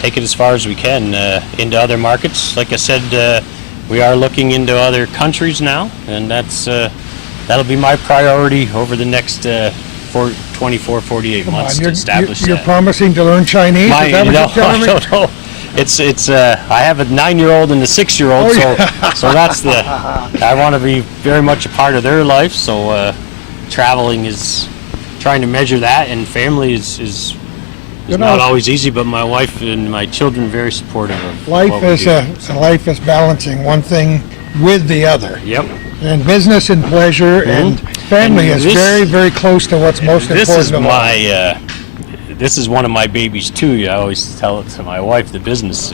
take it as far as we can into other markets. Like I said, we are looking into other countries now, and that'll be my priority over the next 24, 48 months to establish You're that. promising to learn Chinese? Is that what you're telling me? I don't know. It's I have a 9-year-old and a 6-year-old, so that's I want to be very much a part of their life. So traveling is trying to measure that, and family is not always easy. But my wife and my children are very supportive of what we do. Life is balancing one thing with the other. Yep. And business and pleasure and family And is this- very, very close to what's most This important. is in life. this is one of my babies too. I always tell it to my wife, the business,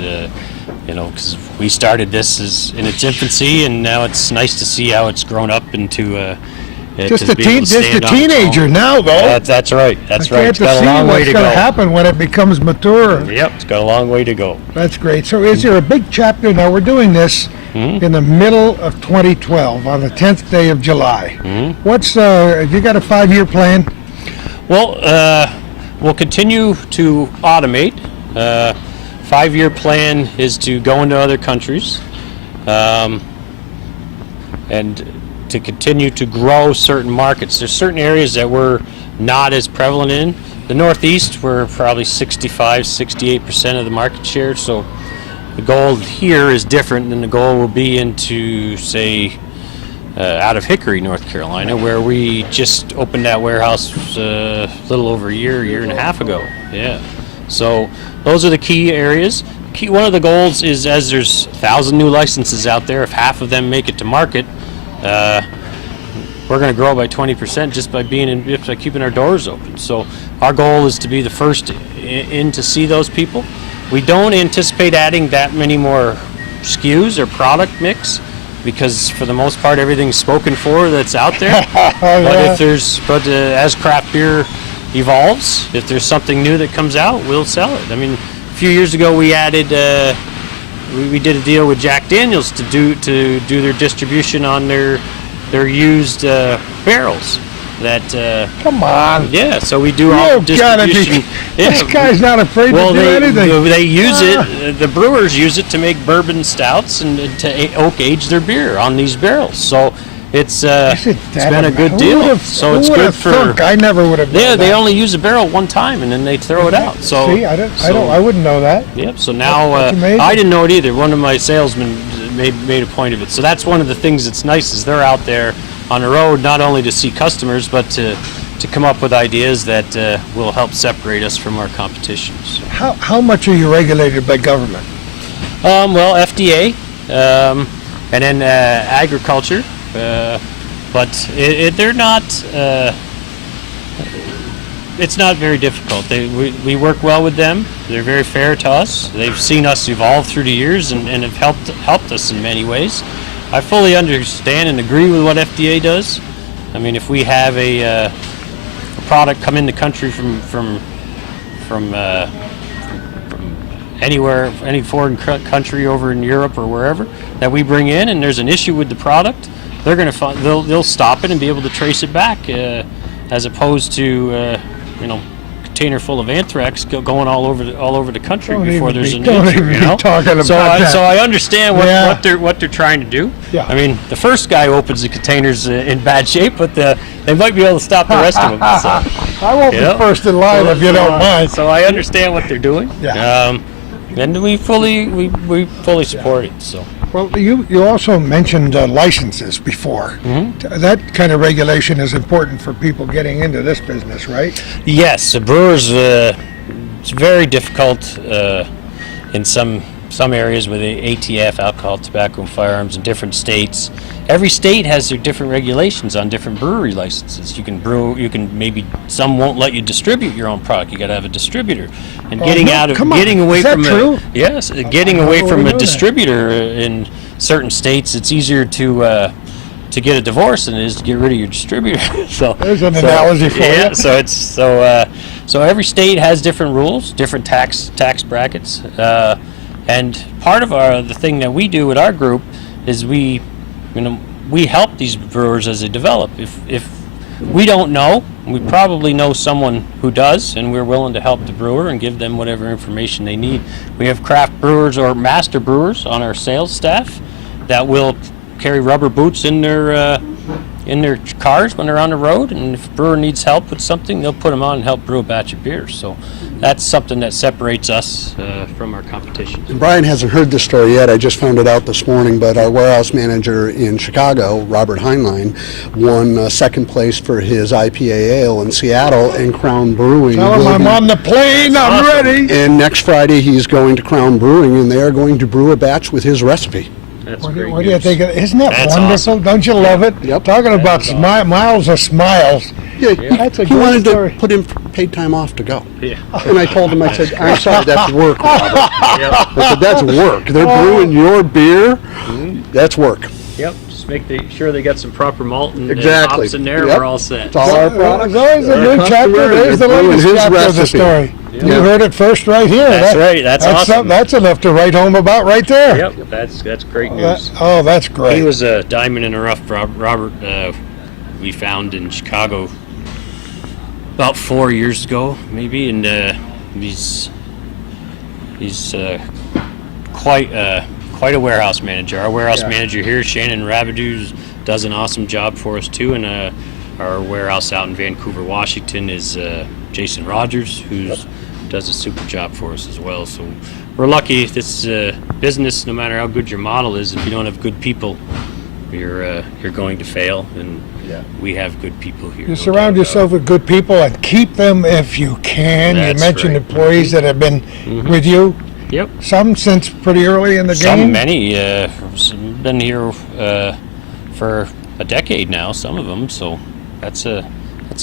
because we started this in its infancy, and now it's nice to see how it's grown up into Just to a be able to stand on its teenager own. now, though. That's right. That's right. I It's can't got a see long way what's to going to go. happen when it becomes mature. Yep, it's got a long way to go. That's great. So is there a big chapter? Now, we're doing this in the middle of 2012 on the 10th day of July. What's, have you got a 5-year plan? Well, we'll continue to automate. 5-year plan is to go into other countries and to continue to grow certain markets. There's certain areas that we're not as prevalent in. The Northeast, we're probably 65-68% of the market share. So the goal here is different than the goal will be into, say, out of Hickory, North Carolina, where we just opened that warehouse a little over a year and a half ago. Yeah. So those are the key areas. One of the goals is, as there's 1,000 new licenses out there, if half of them make it to market, we're going to grow by 20% just by by keeping our doors open. So our goal is to be the first in to see those people. We don't anticipate adding that many more SKUs or product mix, because for the most part everything's spoken for that's out there. But as craft beer evolves, if there's something new that comes out, we'll sell it. I mean, a few years ago we added we did a deal with Jack Daniel's to do their distribution on their used barrels. That Come on. yeah, so we do all the You gotta be. distribution. This guy's not afraid to do anything. They use it. The brewers use it to make bourbon stouts and to oak age their beer on these barrels. So it's been a good deal. So it's good for. I never would have. Yeah, known they that. only use a barrel one time and then they throw it out. So See, I wouldn't know that. Yep. So now That's amazing. I didn't know it either. One of my salesmen made a point of it. So that's one of the things that's nice is they're out there on the road not only to see customers but to come up with ideas that will help separate us from our competition. So. How much are you regulated by government? Well, FDA and then agriculture, but they're not. it's not very difficult. We work well with them. They're very fair to us. They've seen us evolve through the years and have helped us in many ways. I fully understand and agree with what FDA does. I mean, if we have a product come in the country from anywhere, any foreign country over in Europe or wherever that we bring in, and there's an issue with the product, they'll stop it and be able to trace it back, as opposed to container full of anthrax going all over the country before there's an issue. Talking about So that. I understand Yeah. what they're trying to do. Yeah. I mean, the first guy opens the containers in bad shape, but they might be able to stop the rest of them. So. I won't be first in line if you don't mind. So I understand what they're doing. Yeah. And we fully support it. So Well, you also mentioned licenses before. Mm-hmm. That kind of regulation is important for people getting into this business, right? yes, the brewers. It's very difficult in some areas with the ATF, alcohol, tobacco, and firearms in different states. Every state has their different regulations on different brewery licenses. You can brew. You can maybe some won't let you distribute your own product. You got to have a distributor. And getting away Is that from true? yes, getting away wouldn't from know a that. distributor in certain states, it's easier to get a divorce than it is to get rid of your distributor. So There's an analogy for yeah, you. so every state has different rules, different tax brackets, and part of the thing that we do with our group is we help these brewers as they develop. If we don't know, we probably know someone who does, and we're willing to help the brewer and give them whatever information they need. We have craft brewers or master brewers on our sales staff that will carry rubber boots in their cars when they're on the road, and if a brewer needs help with something, they'll put them on and help brew a batch of beer. So that's something that separates us from our competition. And Brian hasn't heard this story yet. I just found it out this morning, but our warehouse manager in Chicago, Robert Heinlein, won second place for his IPA ale in Seattle, and Crown Brewing. Tell him will I'm be- on the plane. I'm ready. And next Friday he's going to Crown Brewing, and they are going to brew a batch with his recipe. That's What great do you news. think? Isn't that That's wonderful? awesome. Don't you love it? Yep. Talking about miles of smiles. Yeah, That's a he great wanted story. to put in paid time off to go. Yeah. And I told him, I said, I'm sorry, that's work, Robert. I said, that's work. They're brewing your beer. That's work. Yep. Just make sure they got some proper malt and Exactly. hops in there. Yep. We're all set. It's all our products. There's always a Our new customer, chapter. There's the they're brewing latest his chapter of the recipe. story. Yeah. You heard it first right here. That's right. That's awesome. That's enough to write home about right there. Yep. That's great news. That's great. He was a diamond in the rough, Robert. We found in Chicago about 4 years ago, maybe, and he's quite a warehouse manager. Our warehouse manager here, Shannon Rabideau, does an awesome job for us too, and our warehouse out in Vancouver, Washington, is Jason Rogers, who does a super job for us as well. So we're lucky. This business, no matter how good your model is, if you don't have good people, you're going to fail. And we have good people here. You surround yourself with good people and keep them if you can. That's you mentioned right. employees that have been with you. Yep. Some since pretty early in the game. Many been here for a decade now. Some of them, so that's a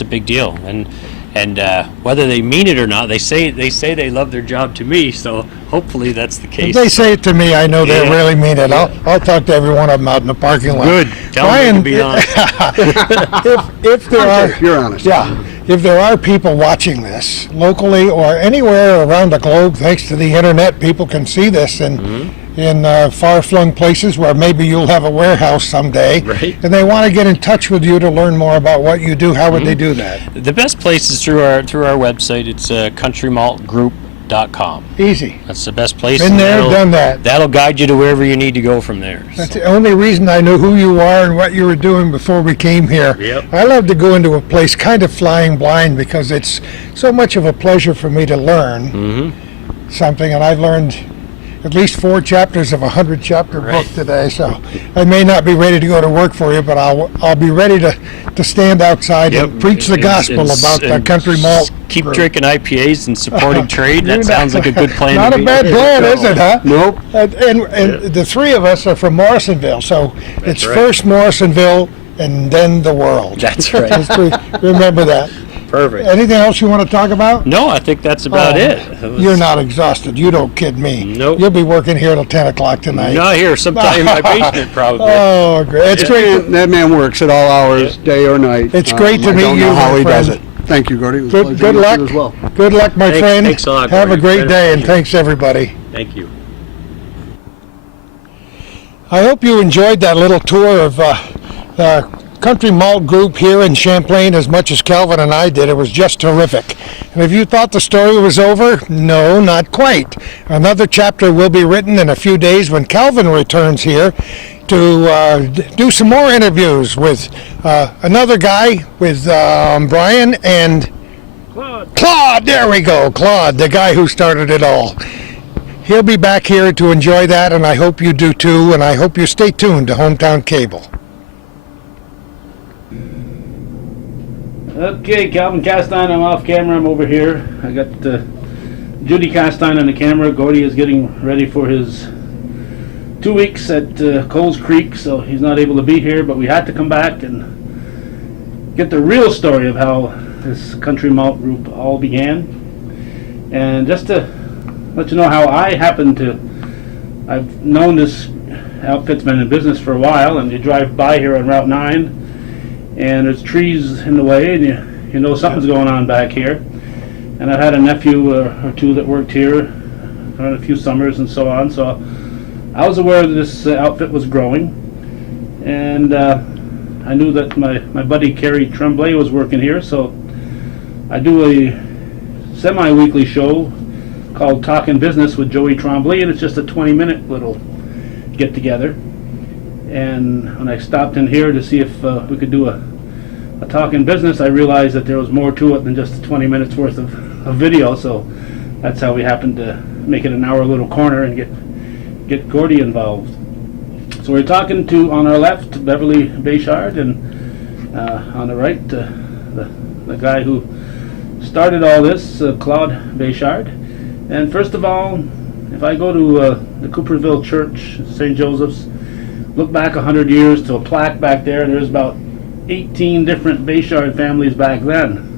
big deal. And whether they mean it or not, they say they love their job to me. So hopefully that's the If case. they say it to me, I know they Yeah. really mean it. I'll talk to every one of them out in the parking lot. Good. Tell them to be honest. if there are, You're honest. yeah, if there are people watching this locally or anywhere around the globe, thanks to the internet, people can see this in far-flung places where maybe you'll have a warehouse someday, Right. and they want to get in touch with you to learn more about what you do. How would they do that? The best place is through our website. It's countrymaltgroup.com. Easy. That's the best place. Been and there, that'll- done that. That'll guide you to wherever you need to go from there. That's the only reason I knew who you are and what you were doing before we came here. Yep. I love to go into a place kind of flying blind because it's so much of a pleasure for me to learn something, and I've learned at least 4 chapters of a 100-chapter book today. So I may not be ready to go to work for you, but I'll be ready to stand outside and preach the gospel about the country malt. Keep group. drinking IPAs and supporting trade. That sounds like a good plan. Not to a me. bad plan, is it, huh? Nope. And the 3 of us are from Morrisonville, so it's right. first Morrisonville and then the world. That's right. Just remember that. Perfect. Anything else you want to talk about? No, I think that's about Oh, it. It was- You're not exhausted. You don't kid me. Nope. You'll be working here till 10 o'clock tonight. Not here, sometime in my basement probably. Oh, great. It's great. That man works at all hours, day or night. It's great to I meet don't know you, how my he does friend. it. Thank you, Gordy. It was a pleasure Good to meet luck. you as well. Good luck, my friend. Thanks a lot, Have a Gordy. great day, and Pleasure. thanks, everybody. Thank you. I hope you enjoyed that little tour of the Country Malt Group here in Champlain as much as Calvin and I did. It was just terrific. And if you thought the story was over, no, not quite. Another chapter will be written in a few days when Calvin returns here to do some more interviews with another guy, with Brian and Claude. There we go, Claude, the guy who started it all. He'll be back here to enjoy that, and I hope you do too, and I hope you stay tuned to Hometown Cable. Okay, Calvin Castine, I'm off camera, I'm over here. I got Judy Castine on the camera. Gordy is getting ready for his 2 weeks at Coles Creek, so he's not able to be here, but we had to come back and get the real story of how this Country Malt Group all began. And just to let you know how I happened to, I've known this outfit's been in business for a while, and you drive by here on Route 9, and there's trees in the way, and you know something's going on back here. And I've had a nephew or two that worked here for a few summers and so on, so I was aware that this outfit was growing. And I knew that my buddy Kerry Tremblay was working here, so I do a semi-weekly show called Talkin' Business with Joey Tremblay, and it's just a 20-minute little get-together. And when I stopped in here to see if we could do a Talkin' Business, I realized that there was more to it than just 20 minutes worth of video, so that's how we happened to make it an hour little corner and get Gordy involved. So we're talking to, on our left, Beverly Bechard, and on the right, the guy who started all this, Claude Bechard. And first of all, if I go to the Cooperville Church, St. Joseph's, look back 100 years to a plaque back there, there's about 18 different Bechard families back then.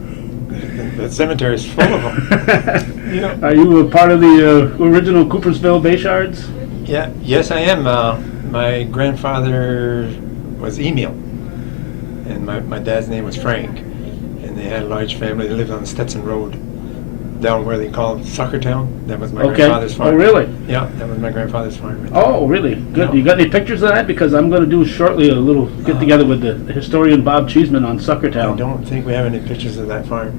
The cemetery is full of them. You know, Are you a part of the original Coopersville Bechards? yeah, yes, I am. My grandfather was Emil, and my dad's name was Frank, and they had a large family. They lived on the Stetson Road, down where they call it Soccer Town. That was my grandfather's farm. Oh, really? Yeah, that was my grandfather's farm. Right there. Oh, really? Good. Yeah. You got any pictures of that? Because I'm going to do shortly a little get-together with the historian Bob Cheeseman on Sucker I Town. don't think we have any pictures of that farm.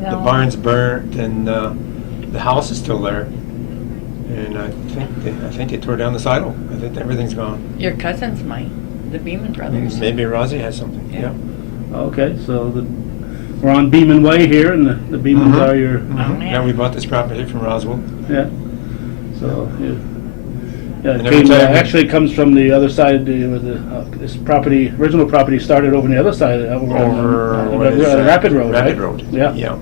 The No. barn's burnt, and the house is still there. And I think they tore down the silo. I think everything's gone. Your cousins might, the Beeman brothers. Maybe Rosie has something. Yeah. Yeah. Okay, so we're on Beeman Way here, and the Beemans are your... Oh, man. Yeah, we bought this property from Roswell. Yeah. So, yeah, And every time we- actually it comes from the other side. This property, original property, started over on the other side, over on what is that? Rapid Road, Rapid right? Road. Yeah. Yeah.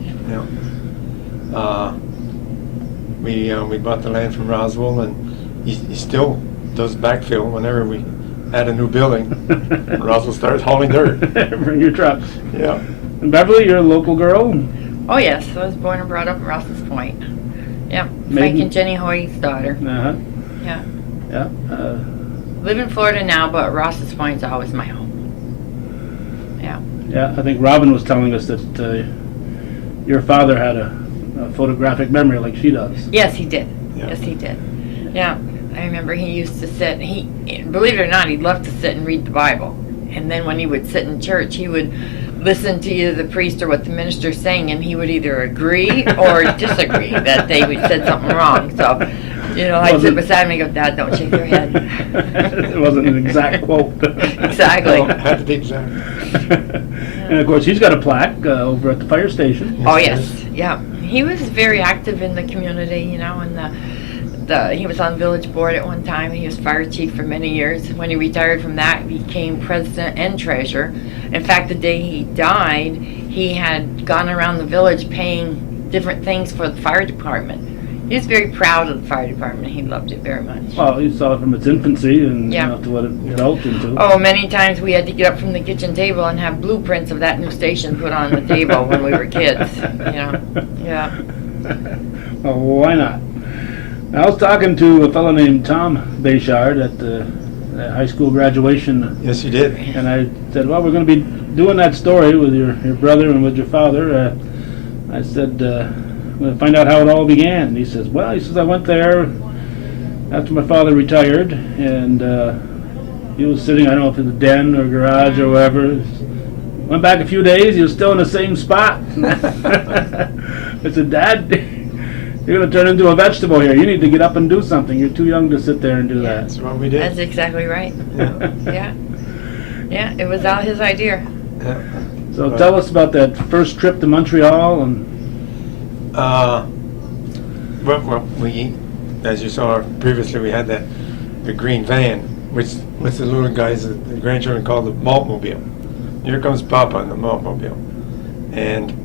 We bought the land from Roswell, and he still does backfill whenever we add a new building. Roswell starts hauling dirt. Bring your trucks. Yeah. And Beverly, you're a local girl. Oh, yes, I was born and brought up in Ross's Point. Yeah, Frank Maiden- and Jenny Hoy's daughter. Uh-huh. Yeah. Yeah. Live in Florida now, but Ross's Point's always my home. Yeah. Yeah, I think Robin was telling us that your father had a photographic memory like she does. Yes, he did. Yeah. Yes, he did. Yeah. I remember he used to sit, believe it or not, he'd love to sit and read the Bible. And then when he would sit in church, he would listen to either the priest or what the minister's saying, and he would either agree or disagree that they said something wrong. So, I'd sit beside him and go, Dad, don't shake your head. It wasn't an exact quote. Exactly. Well, had to be exact. And of course, he's got a plaque over at the fire station. Oh, yes. Yeah. He was very active in the community, and he was on village board at one time. He was fire chief for many years. When he retired from that, he became president and treasurer. In fact, the day he died, he had gone around the village paying different things for the fire department. He's very proud of the fire department. He loved it very much. Well, you saw it from its infancy and Yeah. you know, to what it developed into. Oh, many times we had to get up from the kitchen table and have blueprints of that new station put on the table when we were kids. You know, yeah. Well, why not? I was talking to a fellow named Tom Bechard at the high school graduation, Yes, you did. and I said, well, we're going to be doing that story with your brother and with your father. I said, I'm going to find out how it all began. And he says, well, I went there after my father retired, and he was sitting, I don't know if in the den or garage or wherever. Went back a few days, he was still in the same spot. I said, Dad, you're going to turn into a vegetable here. You need to get up and do something. You're too young to sit there and do that. That's what we did. That's exactly right. Yeah. Yeah. Yeah, it was all his idea. Yeah. So tell us about that first trip to Montreal. And Well, we, as you saw previously, we had the green van, which the little guys, the grandchildren called the Malt mobile. Here comes Papa in the Malt mobile, and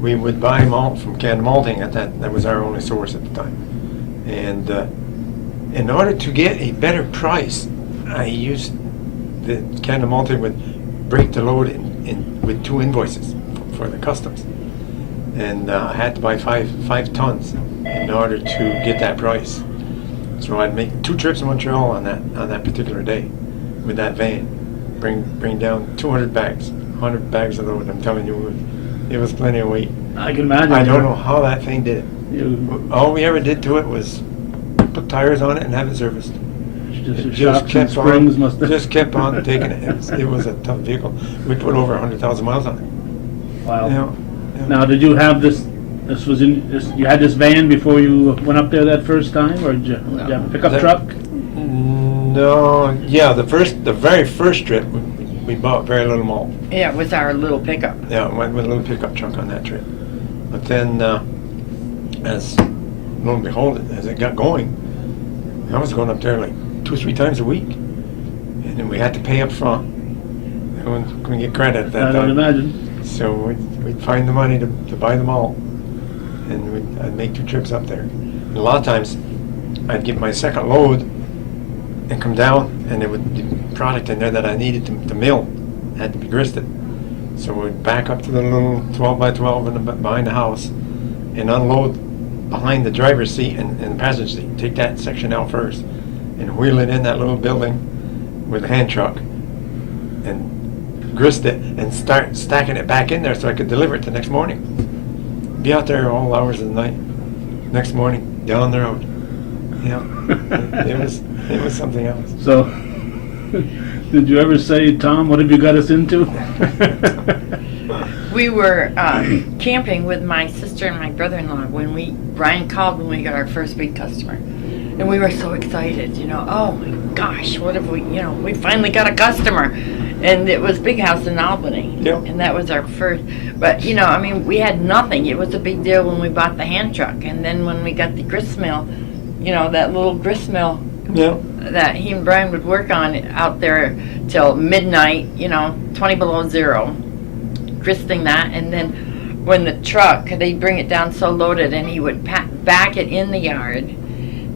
we would buy malt from Can Malting at that was our only source at the time. And in order to get a better price, I used the Can Malting would break the load in with 2 invoices for the customs. And I had to buy five tons in order to get that price. So I'd make 2 trips to Montreal on that particular day with that van, bring down 200 bags, 100 bags of load. I'm telling you, it was plenty of weight. I can imagine. I don't know how that thing did it. You All we ever did to it was put tires on it and have it serviced. It shocks and springs must have. just kept on taking it. It was a tough vehicle. We put over 100,000 miles on it. Wow. Yeah. Now, did you have this? You had this van before you went up there that first time, or did you have a pickup truck? No, yeah, the very first trip, we bought very little malt. Yeah, it was our little pickup. Yeah, went with a little pickup truck on that trip. But then, as lo and behold, as it got going, I was going up there like 2 or 3 times a week, and then we had to pay up front. I wasn't going to get credit at that I time. don't imagine. So we'd find the money to buy them all, and I'd make 2 trips up there. And a lot of times, I'd get my second load and come down, and there would be product in there that I needed to mill. It had to be gristed. So we'd back up to the little 12 by 12 behind the house and unload behind the driver's seat and the passenger seat. Take that section out first and wheel it in that little building with a hand truck and grist it and start stacking it back in there so I could deliver it the next morning. Be out there all hours of the night. Next morning, down the road. Yeah, it was something else. So, did you ever say, Tom, what have you got us into? We were camping with my sister and my brother-in-law when Brian called when we got our first big customer. And we were so excited, oh my gosh, what have we finally got a customer. And it was Big House in Albany. Yep. And that was our first. But, we had nothing. It was a big deal when we bought the hand truck. And then when we got the grist mill, that little grist mill that he and Brian would work on out there till midnight, 20 below zero, gristing that. And then when the truck, they'd bring it down so loaded, and he would back it in the yard,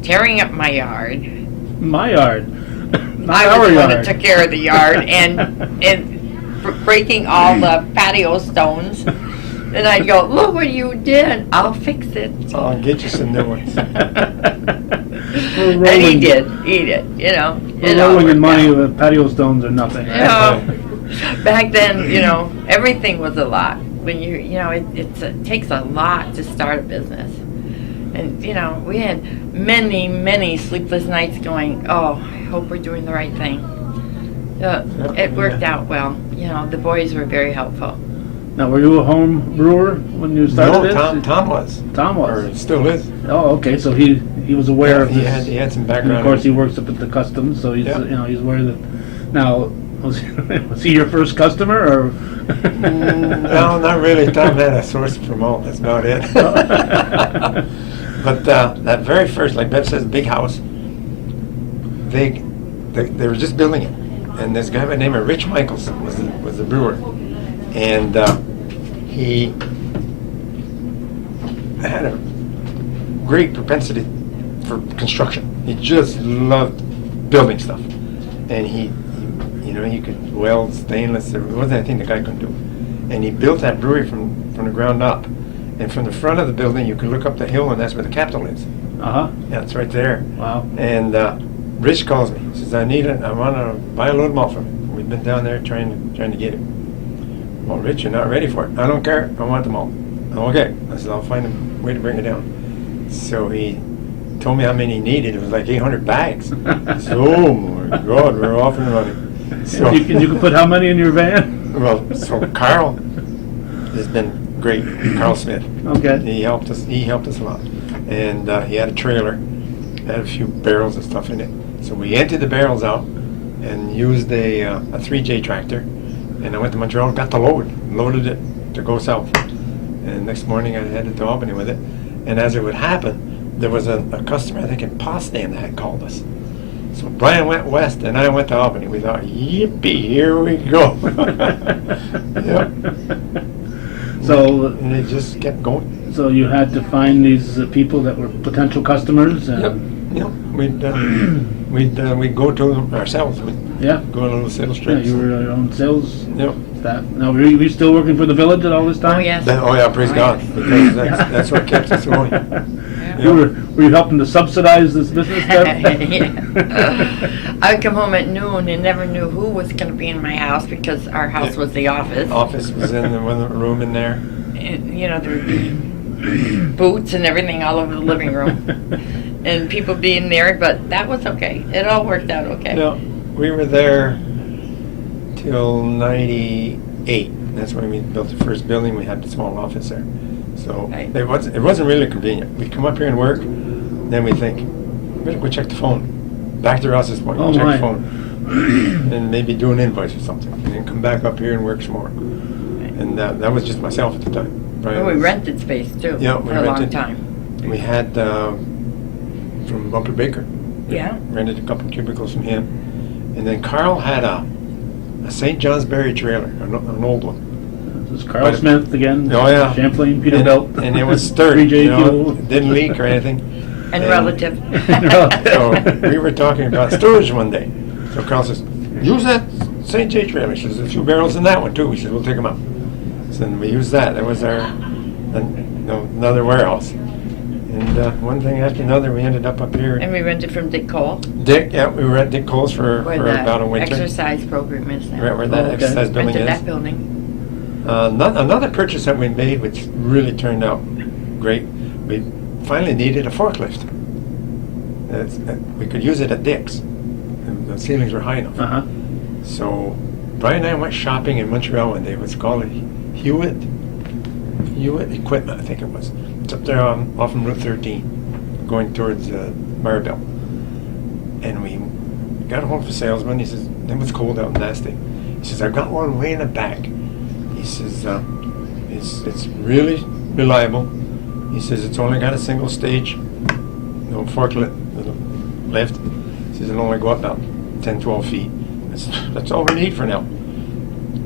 tearing up my yard. My yard. I was the one that took care of the yard and breaking all the patio stones. And I'd go, look what you did. I'll fix it. I'll get you some new ones. And he did. We're rolling in money with patio stones or nothing. Back then, everything was a lot. When it takes a lot to start a business. And, we had many, many sleepless nights going, oh, I hope we're doing the right thing. It worked out well. The boys were very helpful. Now, were you a home brewer when you started this? No, Tom was. Tom was. Or still is. Oh, okay. So he was aware of this. He had some And background. of course, he works up at the customs, so he's he's aware that. Now, was he your first customer or? No, not really. Tom had a source for malt. That's about it. But that very first, like Bev says, Big House. They were just building it, and this guy by the name of Rich Michaels was the brewer, and he had great propensity for construction. He just loved building stuff, and he could weld stainless. There wasn't anything the guy couldn't do, and he built that brewery from the ground up. And from the front of the building, you could look up the hill, and that's where the Capitol is. Uh-huh. Yeah, it's right there. Wow. And Rich calls me. He says, I want to buy a load of malt from him. We've been down there trying to get it. Well, Rich, you're not ready for it. I don't care. I want the malt. Okay. I said, I'll find a way to bring it down. So he told me how many he needed. It was like 800 bags. I said, oh my God, we're off and running. So You can put how many in your van? well, so Carl has been great. Carl Smith. Okay. He helped us a lot. And he had a trailer, had a few barrels and stuff in it. So we emptied the barrels out and used a 3J tractor. And I went to Montreal and got the loaded it to go south. And next morning I headed to Albany with it. And as it would happen, there was a customer, I think in Potsdam, that had called us. So Brian went west and I went to Albany. We thought, yippee, here we go. Yep. So, And it just kept going. so you had to find these people that were potential customers. And, Yep. We'd go to them ourselves. We'd Yeah. go on little sales Yeah, trips. you were your own sales Yep. staff. Now, were you still working for the village at all this time? Oh, yes. Oh yeah, praise Oh, God, yes. because that's what kept us going. Were you helping to subsidize this business then? Yeah. I would come home at noon and never knew who was going to be in my house because our house was the office. Office was in the one room in there. And, there would be boots and everything all over the living room. And people being there, but that was okay. It all worked out okay. No, we were there till '98. That's when we built the first building. We had the small office there. So Right. it wasn't really convenient. We'd come up here and work, then we think, we better go check the phone. Back to Ross's point, Oh, check my. the phone. And maybe do an invoice or something. And then come back up here and work some more. And that was just myself at the time. Brian Well, we was- rented space too Yeah, for we a long rented. time. We had from Bumper Baker. We Yeah. rented a couple cubicles from him. And then Carl had a St. Johnsbury trailer, an old one. This is Carl Smith again. Oh, yeah. Champlain Peterbilt. And it was sturdy, 3J fuel. it didn't leak or anything. And relative. So we were talking about storage one day. So Carl says, use that St. J trailer. He says, a few barrels in that one too. He says, we'll take them out. So then we used that. That was our another warehouse. And one thing after another, we ended up here. And we rented from Dick Cole, Dick, yeah, we were at Dick Cole's for where about a the winter. exercise program is now. Right where that Okay. exercise building Rented is. that building. Another purchase that we made, which really turned out great, we finally needed a forklift. We could use it at Dick's. And the ceilings were high enough. Uh-huh. So Brian and I went shopping in Montreal one day. It was called Hewitt Equipment, I think it was. It's up there off of Route 13, going towards Maribel. And we got a hold of a salesman. He says, it was cold out and nasty. He says, I've got one way in the back. He says, it's really reliable. He says, it's only got a single stage, no forklift, lift. He says, it'll only go up about 10, 12 feet. That's all we need for now.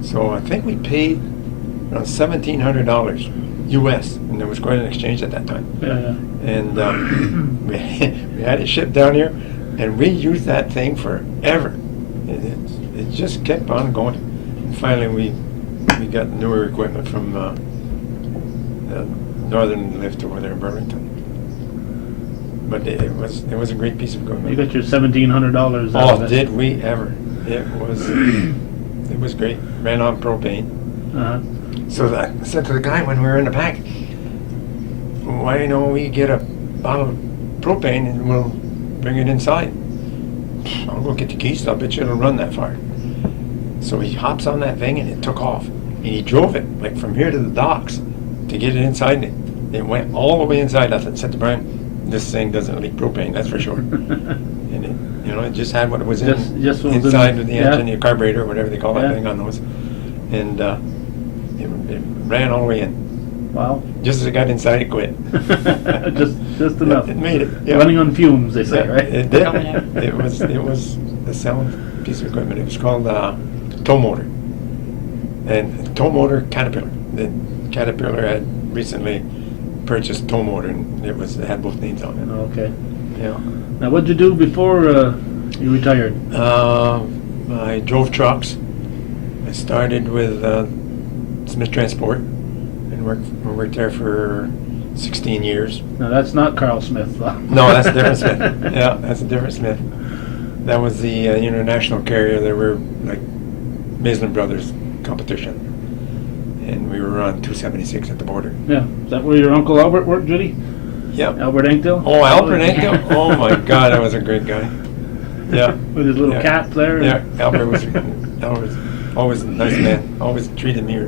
So I think we paid around $1,700 US, and there was quite an exchange at that time. Yeah. And we had it shipped down here, and we used that thing forever. It just kept on going. And finally, we got newer equipment from Northern Lift over there in Burlington. But it was a great piece of equipment. You got your $1,700 out Oh, of it. did we ever? It was great. Ran on propane. Uh-huh. So I said to the guy when we were in the back, why don't we get a bottle of propane and we'll bring it inside? I'll go get the keys. I'll bet you it'll run that far. So he hops on that thing and it took off. And he drove it like from here to the docks to get it inside. It went all the way inside. I said to Brian, this thing doesn't leak propane, that's for sure. And it just had what it was Just what was inside in- of the yeah. engine, the carburetor, whatever they call that Yeah. thing on those. And it ran all the way in. Wow. Just as it got inside, it quit. just enough. It made it. Yeah. Running on fumes, they say, Yeah, right? It did. Oh, yeah. It was a sound piece of equipment. It was called tow motor. And tow motor Caterpillar. The Caterpillar had recently purchased a tow motor, and it had both names on Okay. it. Yeah. Now, what'd you do before you retired? I drove trucks. I started with Smith Transport and worked there for 16 years. Now, that's not Carl Smith, though. No, that's a different Smith. Yeah, that's a different Smith. That was the international carrier. They were like Mason Brothers competition, and we were on 276 at the border. Yeah. Is that where your Uncle Albert worked, Judy? Yep. Albert Engdahl? Oh, Albert Engdahl? Oh my God, that was a great guy. Yeah. With his little Yeah. cap there? Yeah, Albert was always a nice man. Always treated me,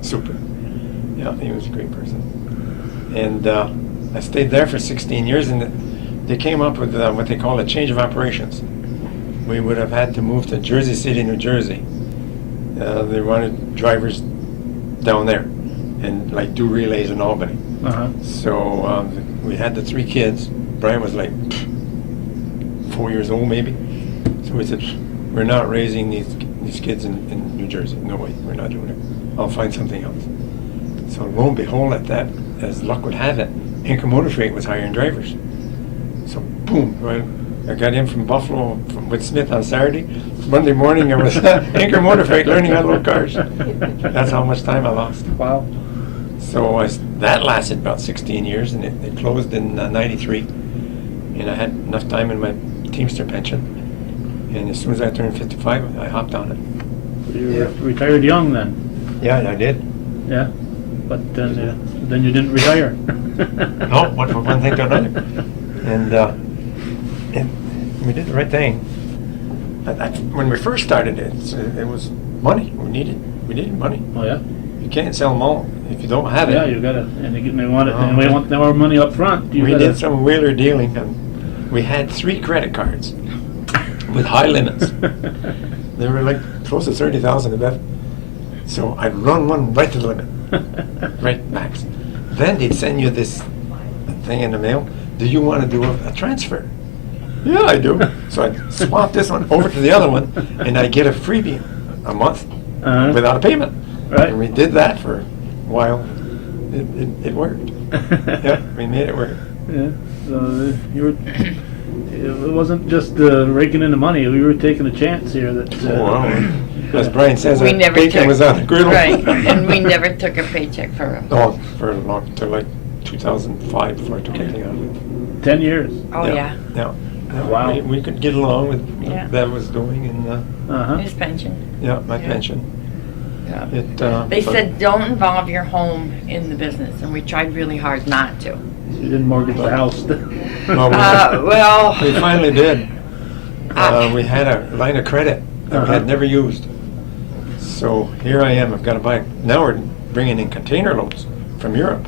super. Yeah, he was a great person. And I stayed there for 16 years, and they came up with what they call a change of operations. We would have had to move to Jersey City, New Jersey. They wanted drivers down there and like do relays in Albany. Uh-huh. So we had the 3 kids. Brian was like 4 years old maybe. So we said, we're not raising these kids in New Jersey. No way, we're not doing it. I'll find something else. So lo and behold, at that, as luck would have it, Anchor Motor Freight was hiring drivers. So boom, right, I got in from Buffalo with Smith on Saturday. Monday morning I was at Anchor Motor Freight learning how to load cars. That's how much time I lost. Wow. So that lasted about 16 years, and it closed in 93. And I had enough time in my Teamster pension. And as soon as I turned 55, I hopped on it. You were retired young then? Yeah, I did. Yeah. But then you didn't retire. No, went from one thing to another. And we did the right thing. When we first started, it was money. We needed money. Oh yeah. You can't sell malt if you don't have it. Yeah, you gotta, and they want it, and we want more money up front. We did some wheeler dealing, and we had 3 credit cards with high limits. They were like close to 30,000 a bit. So I'd run one right to the limit, right max. Then they'd send you this thing in the mail. Do you want to do a transfer? Yeah, I do. So I'd swap this one over to the other one, and I'd get a freebie a month without a payment. Right. And we did that for a while. It worked. Yeah, we made it work. Yeah. So it wasn't just raking in the money. We were taking a chance here that. As Brian says, We our never bacon took- was on the griddle. Right, and we never took a paycheck for him. Oh, for a long, till like 2005 before I took anything out of it. 10 years. Oh, yeah. Yeah. Wow. We could get along with Yeah. what Bev was doing, and Uh-huh. His pension. my Yeah. pension. Yeah. They They said, don't involve your home in the business, and we tried really hard not to. You didn't mortgage the house. Well, we finally did. We had a line of credit that we had never used. So here I am. I've got to buy. Now we're bringing in container loads from Europe.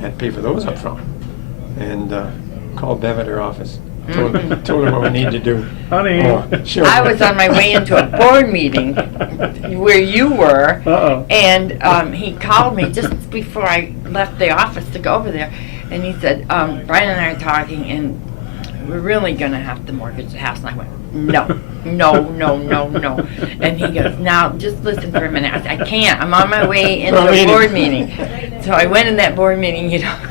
Had to pay for those up front. And called Bev at her office. Told her what we need to do. Honey. Sure. I was on my way into a board meeting where you were, Uh-oh. and he called me just before I left the office to go over there, and he said, Brian and I are talking, and we're really going to have to mortgage the house. And I went, no. And he goes, now, just listen for a minute. I said, I can't. I'm on my way into a board meeting. So I went in that board meeting,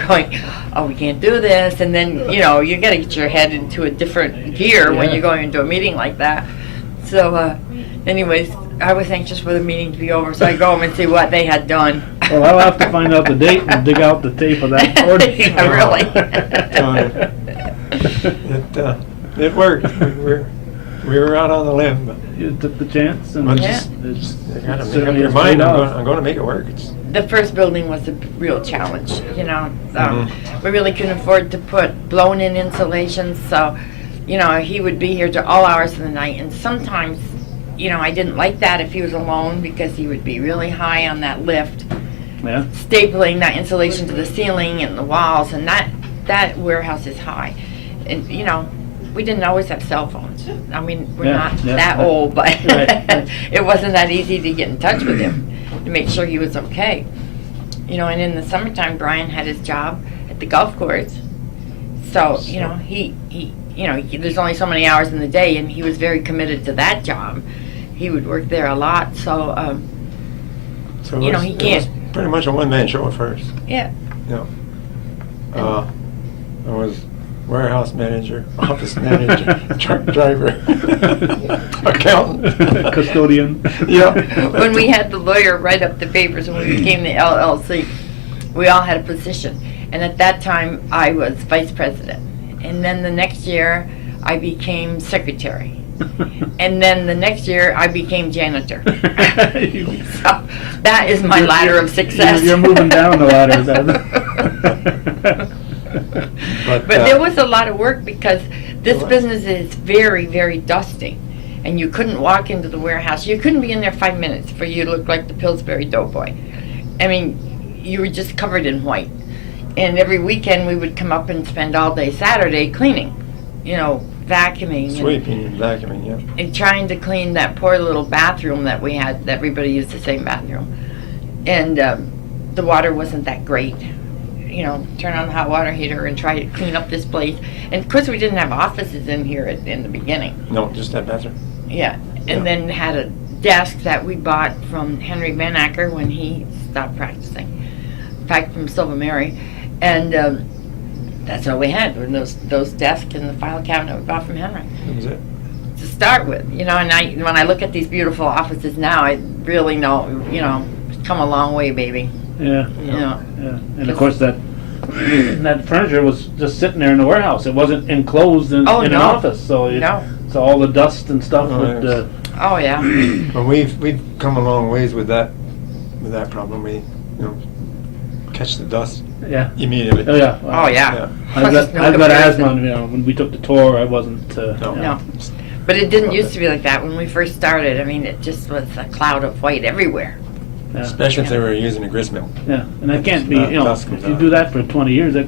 going, oh, we can't do this. And then, you got to get your head into a different gear when you're going into a meeting like that. So, anyways, I was anxious for the meeting to be over, so I go home and see what they had done. Well, I'll have to find out the date and dig out the tape of that board meeting. Yeah, really. It worked. We were out on the limb. But You took the chance, and But Yeah. it's you got to make up certainly your has mind. paid off. I'm going to make it work. The first building was a real challenge, We really couldn't afford to put blown-in insulation, so, he would be here to all hours of the night, and sometimes, I didn't like that if he was alone, because he would be really high on that lift, Yeah. stapling that insulation to the ceiling and the walls, and that warehouse is high. And, we didn't always have cell phones. I mean, we're Yeah, not yeah, that right. old, but Right. it wasn't that easy to get in touch with him to make sure he was okay. And in the summertime, Brian had his job at the golf course. So, he there's only so many hours in the day, and he was very committed to that job. He would work there a lot, so, So he it was can't. pretty much a one-man show at first. Yeah. Yeah. I was warehouse manager, office manager, truck driver, accountant, Custodian. Yeah. When we had the lawyer write up the papers when we became the LLC, we all had a position. And at that time, I was vice president. And then the next year, I became secretary. And then the next year, I became janitor. So that is my ladder of success. You're moving down the ladder. But there was a lot of work because this business is very, very dusty. And you couldn't walk into the warehouse. You couldn't be in there 5 minutes for you to look like the Pillsbury Doughboy. I mean, you were just covered in white. And every weekend we would come up and spend all day Saturday cleaning, you know, vacuuming. Sweeping and vacuuming, yeah. And trying to clean that poor little bathroom that we had. Everybody used the same bathroom. And the water wasn't that great. You know, turn on the hot water heater and try to clean up this place. And of course we didn't have offices in here in the beginning. No, just that bathroom. Yeah, and then had a desk that we bought from Henry Van Acker when he stopped practicing. In fact, from Silva Mary. And that's all we had, were those desks and the file cabinet we bought from Henry. That was it. To start with, you know, and when I look at these beautiful offices now, I really know, you know, it's come a long way, baby. Yeah. You know. Yeah. And of course that furniture was just sitting there in the warehouse. It wasn't enclosed in an office. So so all the dust and stuff would. Oh yeah. Well, we've come a long ways with that problem. We, you know, catch the dust immediately. Oh yeah. Oh yeah. I've got asthma. You know, when we took the tour, I wasn't. No. But it didn't used to be like that when we first started. I mean, it just was a cloud of white everywhere. Yeah. Especially if they were using a grist mill. Yeah, and that can't be, you know, if you do that for 20 years, that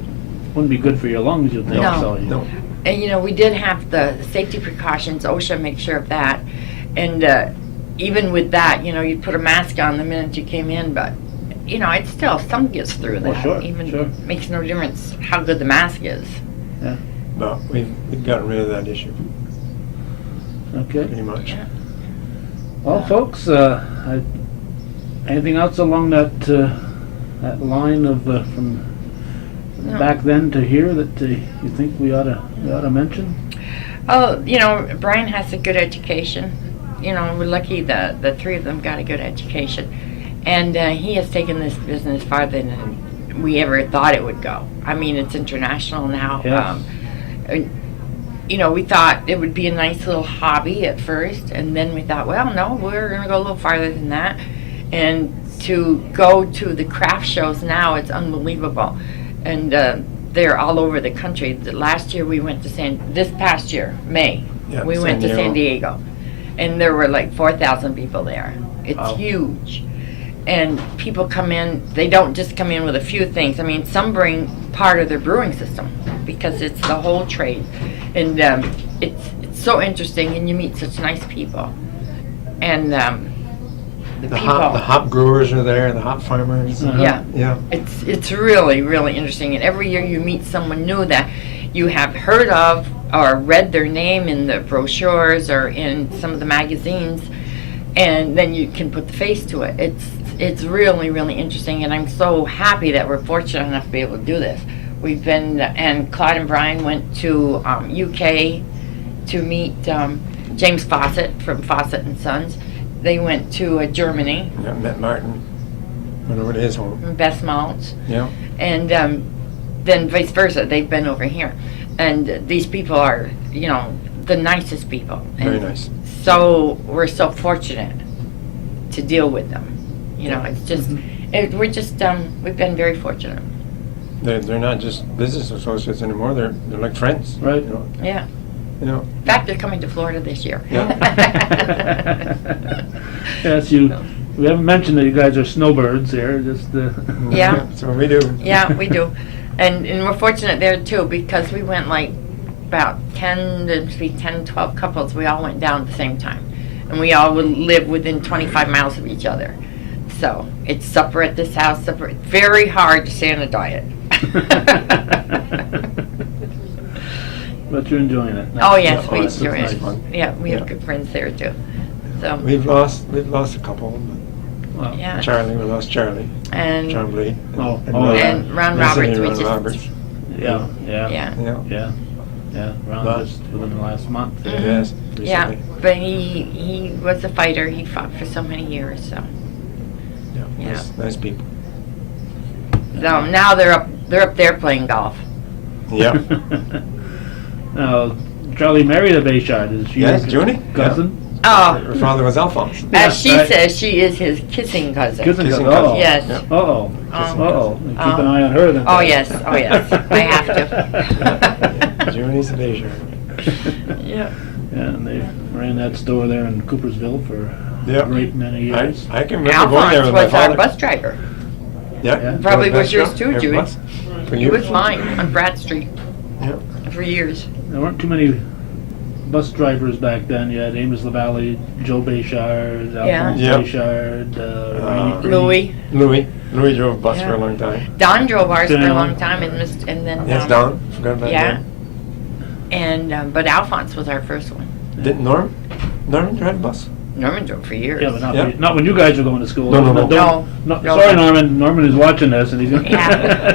wouldn't be good for your lungs, you'd think. No. So, No. And you know, we did have the safety precautions. OSHA makes sure of that. And even with that, you know, you'd put a mask on the minute you came in, but you know, it's still, some gets through that. Sure, even sure. makes no difference how good the mask is. Yeah. But we've gotten rid of that issue Okay. pretty much. Yeah. Well, folks, anything else along that line of from No. back then to here that you think we ought to mention? Oh, you know, Brian has a good education. You know, we're lucky that the three of them got a good education. And he has taken this business farther than we ever thought it would go. I mean, it's international now. Yes. You know, we thought it would be a nice little hobby at first, and then we thought, well, no, we're going to go a little farther than that. And to go to the craft shows now, it's unbelievable. And they're all over the country. Last year we went to this past year, May, we went to San Diego. And there were like 4,000 people there. It's huge. And people come in, they don't just come in with a few things. I mean, some bring part of their brewing system because it's the whole trade. And it's so interesting, and you meet such nice people. And the hop growers are there, the hop farmers. Yeah. Yeah. It's really, really interesting. And every year you meet someone new that you have heard of or read their name in the brochures or in some of the magazines, and then you can put the face to it. It's really, really interesting, and I'm so happy that we're fortunate enough to be able to do this. We've been, and Claude and Brian went to UK to meet James Fawcett from Fawcett and Sons. They went to Germany. Yeah, met Martin. Went over to his home. Best Malt. Yeah. And then vice versa, they've been over here. And these people are, you know, the nicest people. Very And nice. so we're so fortunate to deal with them. You know, it's just, we're just, we've been very fortunate. They're not just business associates anymore. They're like friends. Right. You know. Yeah. You know. In fact, they're coming to Florida this year. Yes, we haven't mentioned that you guys are snowbirds here. Just Yeah. So we do. Yeah, we do. And we're fortunate there too, because we went like about 10, 12 couples. We all went down at the same time. And we all would live within 25 miles of each other. So it's supper at this house, supper. It's very hard to stay on a diet. But you're enjoying it. Oh yes, Yeah, we it's enjoy it. fun. Yeah, we have Yeah. good friends there too. So We've lost a couple, Yeah. Charlie, we lost Charlie. And Trombley. Oh, and Ron Roberts, we Ron just Roberts. yeah. Yeah. Ron But- just within the last month. Yes. yeah, Recently. but he was a fighter. He fought for so many years. So Yeah. Nice people. now they're up there playing golf. Yeah. Now, Charlie married a Bechard. Is she Yes, your Junie. cousin? Oh, Her father was Alphonse. as she right. says, she is his kissing cousin. Kissing Kissing cousin. Oh. cousin. Yes. Yeah. Uh-oh. Um, Uh-oh. Keep an eye on her then. Oh yes, I have to. Junie's a Bechard. Yeah. Yeah, and they ran that store there in Coopersville for Yeah. a great many years. I can remember going there Alphonse with my was our father. bus driver. Yeah. Probably Going was yours bus too, shop, every Judy. bus. For He you. was mine on Brad Street Yeah. for years. There weren't too many bus drivers back then. You had Amos LaValle, Joe Bechard, Alphonse Yeah. Bechard, Rainey Louis. Louis drove bus Yeah. for a long time. Don drove ours for a Yeah. long time, and then Yes, Don. Forgot about yeah. that. And but Alphonse was our first one. Didn't Norman drive a bus? Norman drove for years. Yeah, but not, Yeah. Not when you guys were going to school. No. Don't- No. Sorry, Norman. Norman is watching this, and he's going. Yeah.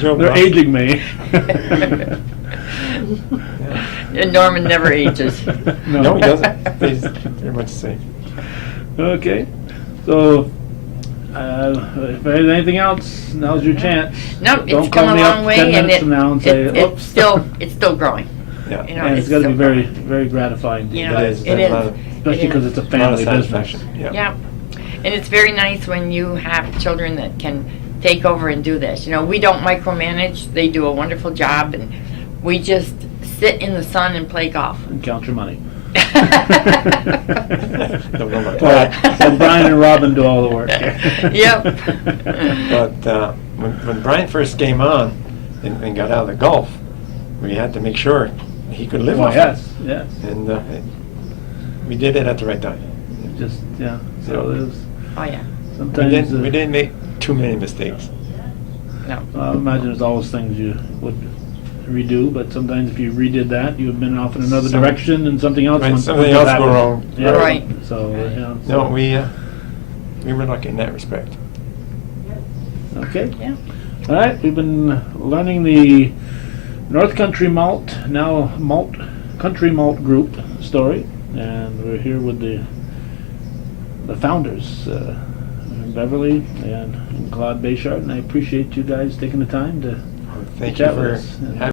Joe they're Buck. aging me. And Norman never ages. No, he doesn't. He's very much the same. Okay, so if there's anything else, now's your chance. No, Don't it's call come a me up long way, 10 and minutes from now and say, it's "Oops." still growing. Yeah. You know, And it's got to be still very, growing. very gratifying. to You you know, guys, it is. especially because it's a A lot of family business. satisfaction. Yeah. Yeah, and it's very nice when you have children that can take over and do this. You know, we don't micromanage. They do a wonderful job, and we just sit in the sun and play golf. And count your money. Don't know about Well, that. so Brian and Robin do all the work. Yep. But when Brian first came on and got out of the golf, we had to make sure he could live Well, off yes, yes. it. And we did it at the right time. Just, yeah. So Yeah. there's Oh yeah. sometimes. We didn't make too many mistakes. No. I imagine there's always things you would redo, but sometimes if you redid that, you have been off in another direction and something else. Right, would something have else go happened. wrong. Yeah. Right. So, yeah. No, so- we were lucky in that respect. Okay. Yeah. All right. We've been learning the North Country Malt, now Malt Country Malt Group story, and we're here with the founders, Beverly and Claude Bechard, and I appreciate you guys taking the time to Thank chat you with for us. having